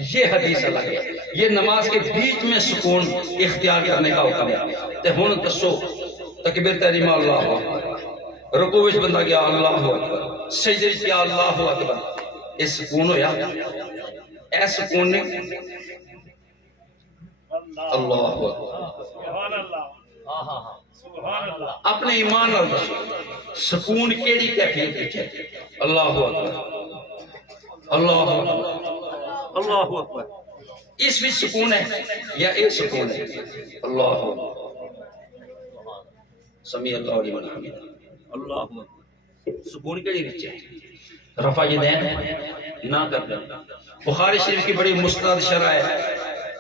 یہ حدیث الگ ہے یہ نماز کے بیچ میں سکون اختیار کرنے کا حکم ہے تے ہن دسو تکبیر تحریمہ اللہ اکبر رکوع وچ بندہ گیا اللہ اکبر سجدے وچ گیا اللہ اکبر یہ سکون ہویا اے سکون نے اللہ اکبر سبحان اللہ سبحان اللہ اپنے ایمان اور سکون کیڑی کیفیت وچ ہے اللہ اکبر اللہ اکبر اللہ اکبر اس بھی سکون ہے یا ایک سکون ہے اللہ اکبر سمیع اللہ لمن حمدہ اللہ اکبر سکون کیڑی وچ ہے رفع یدین نہ کرنا بخاری شریف کی بڑی مستند شرح ہے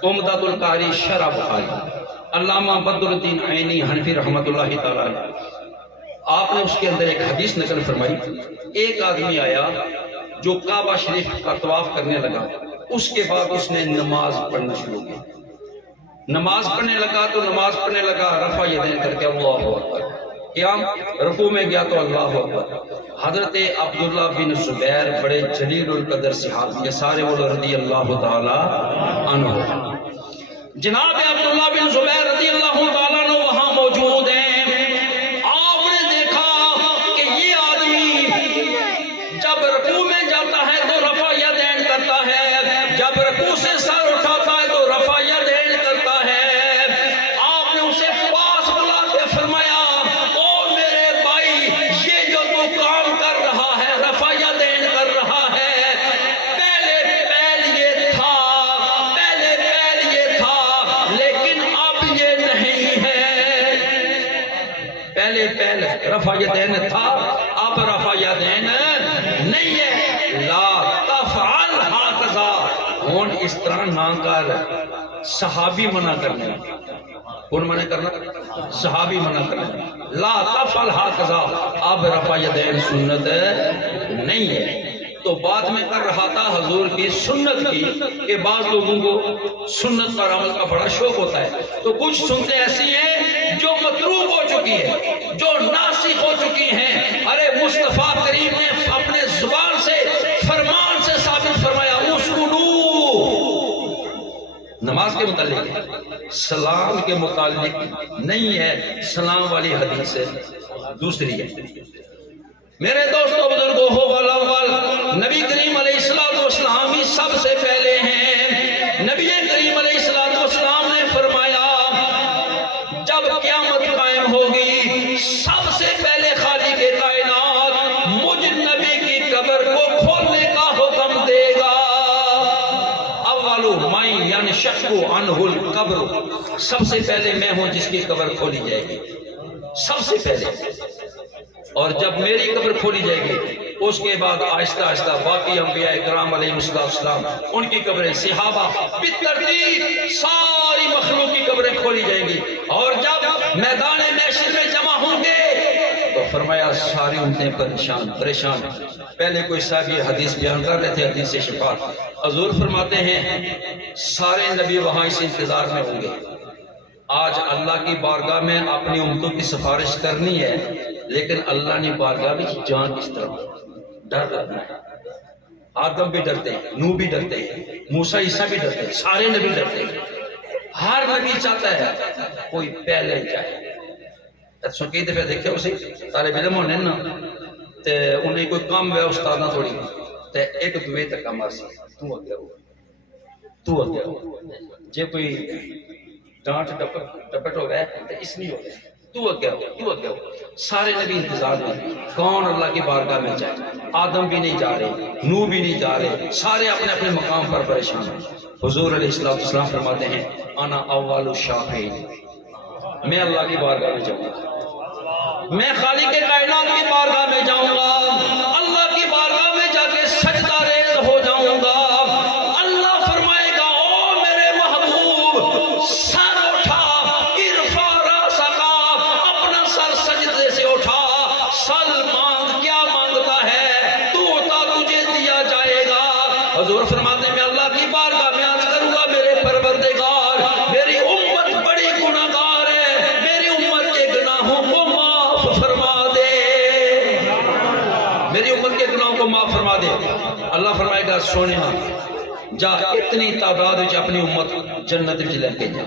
عمدۃ القاری شرح بخاری علامہ بدر الدین عینی حنفی رحمۃ اللہ تعالی علیہ آپ نے اس کے اندر ایک حدیث نقل فرمائی ایک آدمی آیا جو کعبہ شریف کا طواف کرنے لگا اس کے بعد اس نے نماز پڑھنا شروع کی نماز پڑھنے لگا تو نماز پڑھنے لگا رفع یدین کر کے اللہ اکبر قیام رکوع میں گیا تو اللہ اکبر حضرت عبداللہ بن زبیر بڑے جلیل القدر صحابی یہ سارے وہ رضی اللہ تعالی عنہ جناب عبداللہ بن زبیر رضی اللہ تعالیٰ عنہ وہاں موجود ہیں آپ نے دیکھا کہ یہ آدمی جب رکوع میں جاتا ہے تو رفع یدین کرتا ہے جب رکوع سے سر اٹھاتا ہے تو رفع یدین کرتا ہے آپ نے اسے پاس بلا کے فرمایا او میرے بھائی یہ جو تو کام کر رہا ہے رفع یدین کر رہا ہے پہلے پہل یہ تھا لیکن اب یہ نہیں ہے پہلے رفع یدین تھا اب رفع یدین نہیں ہے لا تفعل ہکذا ہون اس طرح نہ کر صحابی منع کرنے کون منع کرنا صحابی منع کرنا لا تفعل ہکذا اب رفع یدین سنت نہیں ہے تو بات میں کر رہا تھا حضور کی سنت کی کہ بعض لوگوں کو سنت پر عمل کا بڑا شوق ہوتا ہے تو کچھ سنتیں ایسی ہیں جو متروک ہو چکی ہے جو ناسخ ہو چکی ہیں ارے مصطفیٰ کریم نے اپنے زبان سے فرمان سے ثابت فرمایا اسکنو نماز کے متعلق سلام کے متعلق نہیں ہے سلام والی حدیث دوسری ہے میرے دوستو بزرگوں ہو والاول نبی کریم علیہ السلام ہی سب سے پہلے ہیں نبی کریم علیہ السلام نے فرمایا جب قیامت قائم ہوگی سب سے پہلے خالق کائنات مجھ نبی کی قبر کو کھولنے کا حکم دے گا اول من ینشق عنہ القبر سب سے پہلے میں ہوں جس کی قبر کھولی جائے گی سب سے پہلے اور جب میری قبر کھولی جائے گی اس کے بعد آہستہ آہستہ باقی انبیاء اکرام علیہ السلام ان کی قبریں صحابہ بالترتیب ساری مخلوق کی قبریں کھولی جائیں گی اور جب میدان محشر میں جمع ہوں گے تو فرمایا ساری امتیں پریشان پہلے کوئی صاحب یہ حدیث بیان کر رہے تھے حدیث شفا حضور فرماتے ہیں سارے نبی وہاں اس انتظار میں ہوں گے آج اللہ کی بارگاہ میں اپنی امتوں کی سفارش کرنی ہے لیکن اللہ نے بارگاہ میں جان کس طرح ڈر رہنا ہے آدم بھی ڈرتے ہیں نوح بھی ڈرتے ہیں موسیٰ عیسیٰ بھی ڈرتے ہیں سارے نبی ڈرتے ہیں ہر نبی چاہتا ہے کوئی پہلے جائے اچھا کئی دفعہ دیکھے اسے طالب علم ہونے نا تے انہیں کوئی کام ہے استاد نہ تھوڑی تے ایک دوے تک کام آسی تو اگیا ہو جے کوئی ڈانٹ ٹپٹ ہو گئے تو اس نہیں ہو گئے تو اگیا ہو سارے نبی انتظار میں کون اللہ کی بارگاہ میں جائے آدم بھی نہیں جا رہے نوح بھی نہیں جا رہے سارے اپنے اپنے مقام پر پریشان ہیں حضور علیہ السلام فرماتے ہیں انا اول الشافعین میں اللہ کی بارگاہ میں جاؤں گا میں خالق کائنات کی بارگاہ میں جاؤں گا اللہ کی بارگاہ میں جا کے سجدہ ریز ہو جاؤں گا اللہ فرمائے گا او میرے محبوب سر اٹھا ارفع راسک اپنا سر سجدے سے اٹھا گا سونے جا اتنی تعداد وچ اپنی امت جنت وچ لے کے جا.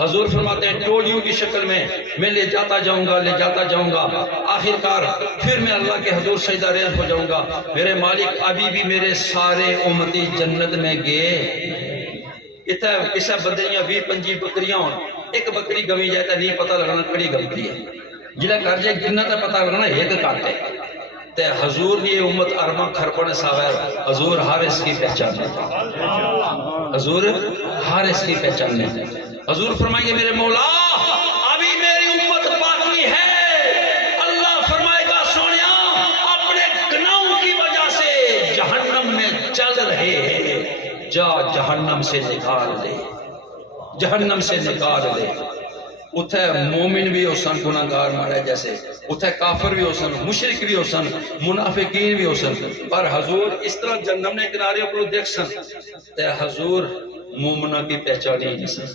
حضور فرماتے ہیں ٹولیوں کی شکل میں لے جاتا جاؤں گا. آخر کار پھر میں اللہ کے حضور سجدہ ریز ہو جاؤں گا. میرے مالک ابھی بھی میرے سارے امتی جنت میں گئے. اتنا کسے بندیاں 20-25 بکریاں ہون ایک بکری گمی جائے تو نہیں پتہ لگنا کڑی گمتی ہے. جلے کر جائے گرنا تو پتہ لگنا ایک کاٹے. تے حضور کی امت ارباں کھرباں ساویر حضور ہر اس کی پہچان ہے. حضور ہر اس کی پہچان ہے. حضور فرمائیں گے میرے مولا ابھی میری امت باقی ہے. اللہ فرمائے گا سونیا اپنے گناہوں کی وجہ سے جہنم میں چل رہے ہیں, جا جہنم سے نکال دے, جہنم سے نکال دے. اتھے مومن بھی ہو سن گناہگار مارے جیسے, اتھے کافر بھی ہو سن, مشرک بھی ہو سن, منافقین بھی ہو سن, پر حضور اس طرح جہنم نے کنارے پر دیکھ سن تے حضور مومنہ کی پہچانی نہیں سن.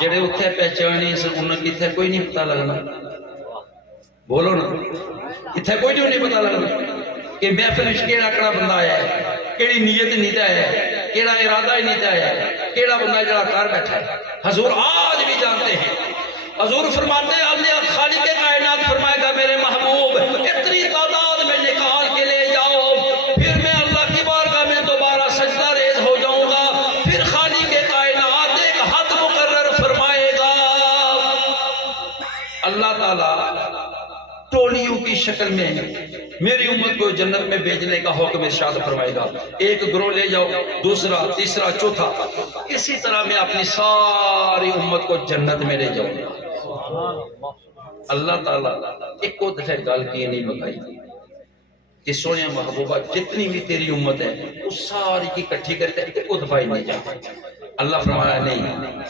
جڑے اتھے پہچانی سن انہاں کی اتھے کوئی نہیں پتہ لگنا. بولو نا, اتھے کوئی نہیں پتہ لگنا کہ محفل وچ کیڑا کڑا بندہ آیا ہے, کیڑی نیت نیت آیا ہے, کیڑا ارادہ نیت آیا ہے, کیڑا بندہ جڑا کار بیٹھا ہے. حضور آج بھی جانتے ہیں. حضور فرماتے ہیں اللہ خالق کائنات فرمائے گا میرے محبوب اتنی تعداد میں نکال کے لے جاؤ, پھر میں اللہ کی بارگاہ میں دوبارہ سجدہ ریز ہو جاؤں گا. پھر خالق کائنات ایک حد مقرر فرمائے گا. اللہ تعالیٰ ٹولیوں کی شکل میں میری امت کو جنت میں بھیجنے کا حکم ارشاد فرمائے گا. ایک گروہ لے جاؤ, دوسرا, تیسرا, چوتھا, اسی طرح میں اپنی ساری امت کو جنت میں لے جاؤں گا. اللہ تعالیٰ ایک کو دفعہ گل کی نہیں بتائی کہ سونے محبوبہ جتنی بھی تیری امت ہے اس ساری کی کٹھی کرتے ایک کو دفعہ ہی نہیں جاتا. اللہ فرمایا نہیں,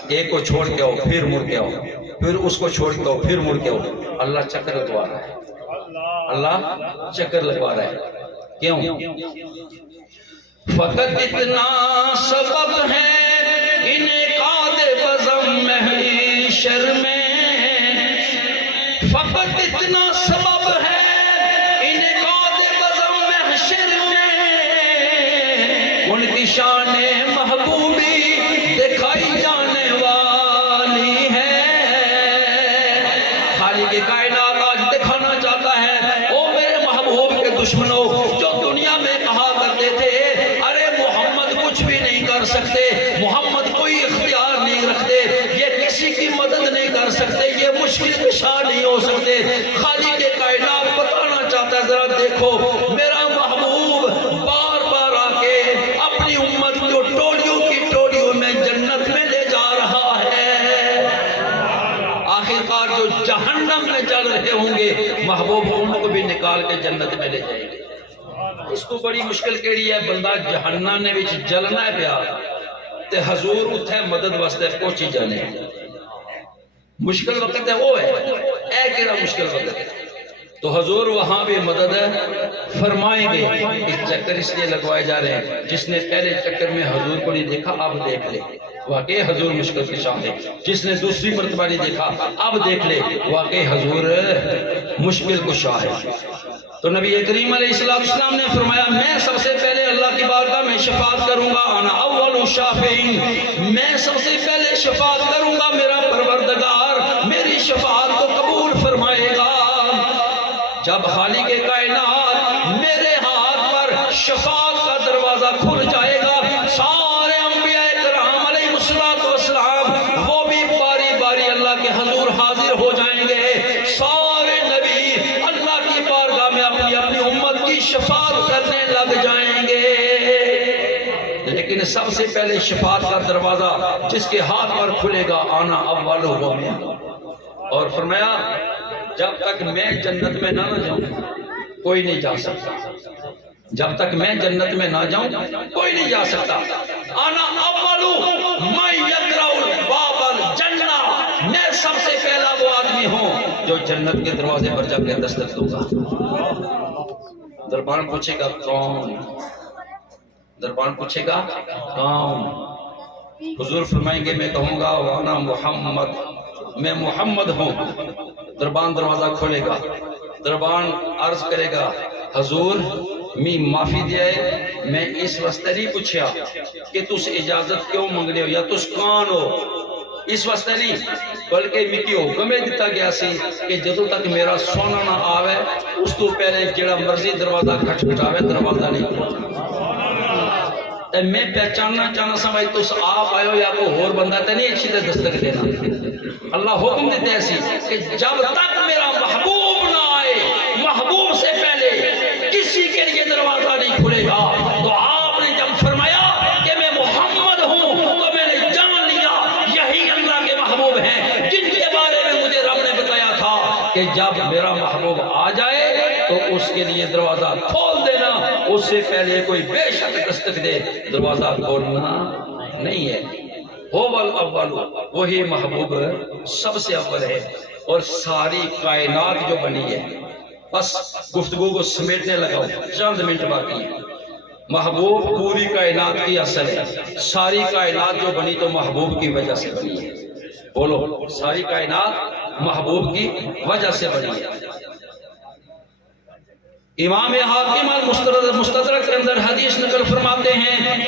ایک کو چھوڑ کے آؤ پھر مڑ کے آؤ, پھر اس کو چھوڑ کے آؤ پھر مڑ کے آؤ. اللہ چکر لگوا رہا ہے, اللہ چکر لگوا رہا ہے. کیوں؟ فقط اتنا سبب ہے انعقاد بزم محشر میں, فقط اتنا سبب ہے انعقاد بزم محشر میں, ان کی شان محبوبی دکھائی جانے والی ہے. خالق کائنات آج دکھانا چاہتا ہے او میرے محبوب کے دشمنوں جو دنیا میں کہا کرتے تھے ارے محمد کچھ بھی نہیں کر سکتے, محمد کوئی اختیار نہیں رکھتے, یہ کسی کی مدد نہیں کر سکتے, یہ مشکل کشا نہیں ہو سکتے. خالق کائنات بتانا چاہتا ہے ذرا دیکھو میرا محبوب بار بار آ کے اپنی امت کو ٹولیوں کی ٹولیوں میں جنت میں لے جا رہا ہے. آخر کار جو جہنم میں چل رہے ہوں گے محبوب ان کو بھی نکال کے جنت میں لے جائیں گے. اس کو بڑی مشکل کیڑی ہے, بندہ جہنم نے وچ جلنا ہے پیا تے حضور اتھے مدد واسطے پہنچی جانے. مشکل وقت ہے وہ ہے, اے کیڑا مشکل وقت ہے تو حضور وہاں بھی مدد فرمائیں گے. اس چکر اس لیے لگوائے جا رہے ہیں جس نے پہلے چکر میں حضور کو نہیں دیکھا اب دیکھ لے, واقعی حضور مشکل کشا ہے. جس نے دوسری مرتبہ نہیں دیکھا اب دیکھ لے, واقعی حضور مشکل کشا ہے. تو نبی کریم علیہ السلام نے فرمایا میں سب سے پہلے اللہ کی بارگاہ میں شفاعت کروں گا, انا اول شافعین, میں سب سے پہلے شفاعت کروں گا, میرا پروردگار میری شفاعت کو قبول فرمائے گا. جب خالق کائنات میرے ہاتھ پر شفاعت کا دروازہ کھل جائے گا, سارے انبیاء کرام علیہ السلام وہ بھی باری باری اللہ کے حضور حاضر ہو جائیں گے. سارے نبی اللہ کی بارگاہ میں اپنی اپنی امت کی شفاعت کرنے لگ جائیں گے. لیکن سب سے پہلے شفاعت کا دروازہ جس کے ہاتھ پر کھلے گا آنا اولہم, اور فرمایا جب تک میں جنت میں نہ جاؤں کوئی نہیں جا سکتا. جب تک میں جنت میں نہ جاؤں کوئی نہیں جا سکتا. انا اولو من یقرع باب الجنہ, میں سب سے پہلا وہ آدمی ہوں جو جنت کے دروازے پر جا کے دستک دوں گا. دربان پوچھے گا کون, دربان پوچھے گا کون, حضور فرمائیں گے میں کہوں گا وانا محمد, میں محمد ہوں. دربان دروازہ کھولے گا, دربان عرض کرے گا حضور می معافی دیا ہے میں اس واسطے نہیں پوچھیا کہ تس اجازت کیوں منگنے ہو یا تس کون ہو، اس واسطے نہیں، بلکہ مکی حکم دیتا گیا سی کہ جدو تک میرا سونا نہ آوے اس تو پہلے جڑا مرضی دروازہ کھٹکھٹاوے دروازہ نہیں کھولنا۔ میں پہچاننا چاہنا سا بھائی تس آپ آئے ہو یا کوئی اور بندہ تے نہیں اچھی تے دستک دینا۔ اللہ حکم دیتے ایسی کہ جب تک میرا محبوب نہ آئے محبوب سے پہلے کسی کے لیے دروازہ نہیں کھلے گا۔ تو آپ نے جب فرمایا کہ میں محمد ہوں تو میں نے جان لیا یہی اللہ کے محبوب ہیں جن کے بارے میں مجھے رب نے بتایا تھا کہ جب میرا محبوب آ جائے تو اس کے لیے دروازہ کھول دینا، اس سے پہلے کوئی بے شک دستک دے دروازہ کھولنا نہیں ہے۔ اول وہی محبوب سب سے اول ہے اور ساری کائنات جو بنی ہے، بس گفتگو کو سمیٹنے لگا چند منٹ باقی ہے۔ محبوب پوری کائنات کی اصل ہے، ساری کائنات جو بنی تو محبوب کی وجہ سے بنی ہے۔ بولو، ساری کائنات محبوب کی وجہ سے بنی ہے۔ امام حاکم المستدرک کے اندر حدیث نقل فرماتے ہیں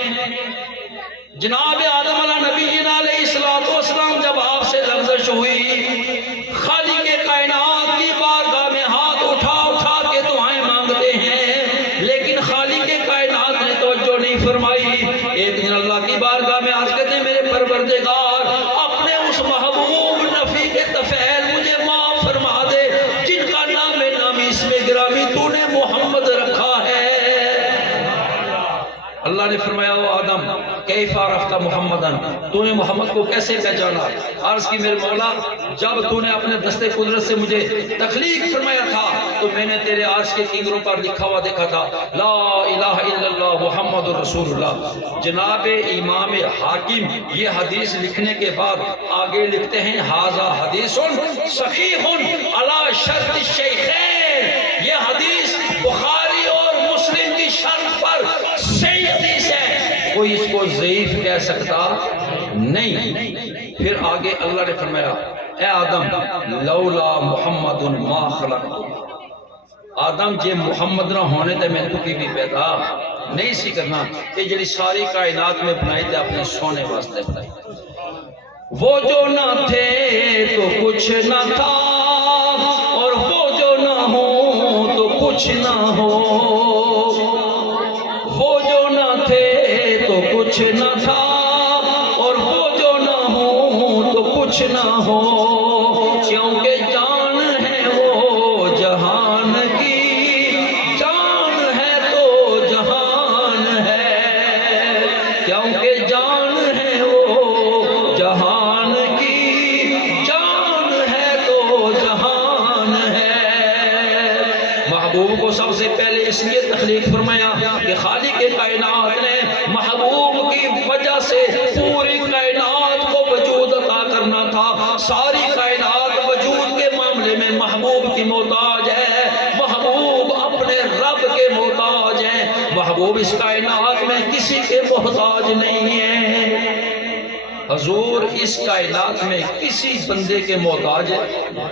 جناب آدم علیہ نبینا علیہ السلام جب آپ سے لفظش ہوئی خالق کائنات کی بارگاہ میں ہاتھ اٹھا اٹھا کے دعائیں مانگتے ہیں، لیکن خالق کائنات نے توجہ نہیں فرمائی۔ ایک دن اللہ کی بارگاہ میں عرض کرتے ہیں میرے پروردگار اپنے اس محبوب نفی کے طفیل مجھے معاف فرما دے جن کا نام نامی اس میں گرامی تو نے محمد رکھا ہے۔ اللہ نے فرمایا او آدم کیف عرفت محمدن، تو نے محمد کو کیسے پہچانا؟ عرض کی میرے مولا جب تو نے اپنے دستے قدرت سے مجھے تخلیق فرمایا تھا تو میں نے تیرے عرش کے کنگروں پر لکھا ہوا دیکھا تھا لا الہ الا اللہ محمد رسول اللہ۔ جناب امام حاکم یہ حدیث لکھنے کے بعد آگے لکھتے ہیں ھذا حدیث صحیح علی شرط الشیخین، یہ حدیث بخاری اور مسلم کی شرط پر صحیح حدیث ہے، کوئی اس کو ضعیف کہہ سکتا نہیں۔ پھر آگے اللہ نے فرمایا اے آدم لولا محمد ما خلق، آدم جے محمد نہ ہونے تے میں تو کی بھی پیدا نہیں سی کرنا، کہ جڑی ساری کائنات میں بنائی تے اپنے سونے واسطے بنائی۔ وہ جو نہ تھے تو کچھ نہ تھا اور وہ جو نہ ہو تو کچھ نہ ہو، وہ جو نہ تھے تو کچھ نہ تھا اور وہ جو نہ ہو تو کچھ نہ ہو، کیونکہ جان ہے وہ جہان کی، جان ہے تو جہان ہے، کیونکہ جان ہے وہ جہان کی، جان ہے تو جہان ہے۔ محبوب کو سب سے پہلے اس لیے تخلیق فرمایا کہ خالق کائنات نے محبوب کی وجہ سے پوری کائنات کو وجود عطا کرنا تھا۔ ساری کائنات وجود کے معاملے میں محبوب کی محتاج ہے، محبوب اپنے رب کے محتاج ہیں، محبوب اس کائنات میں کسی کے محتاج نہیں ہے۔ حضور اس کائنات میں کسی بندے کے محتاج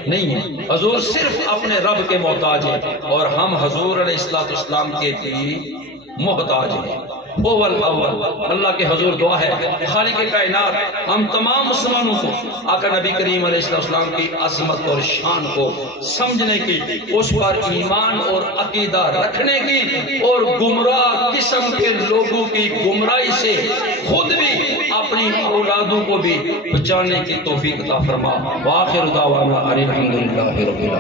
نہیں ہے، حضور صرف اپنے رب کے محتاج ہیں اور ہم حضور علیہ السلام کے بھی محتاج ہیں۔ اول اللہ کے حضور دعا ہے خالق کائنات ہم تمام مسلمانوں کو آقا نبی کریم علیہ السلام کی عظمت اور شان کو سمجھنے کی، اس پر ایمان اور عقیدہ رکھنے کی اور گمراہ قسم کے لوگوں کی گمراہی سے خود بھی اپنی اولادوں کو بھی بچانے کی توفیق عطا فرما۔ وآخر دعوانا الحمدللہ رب العالمین۔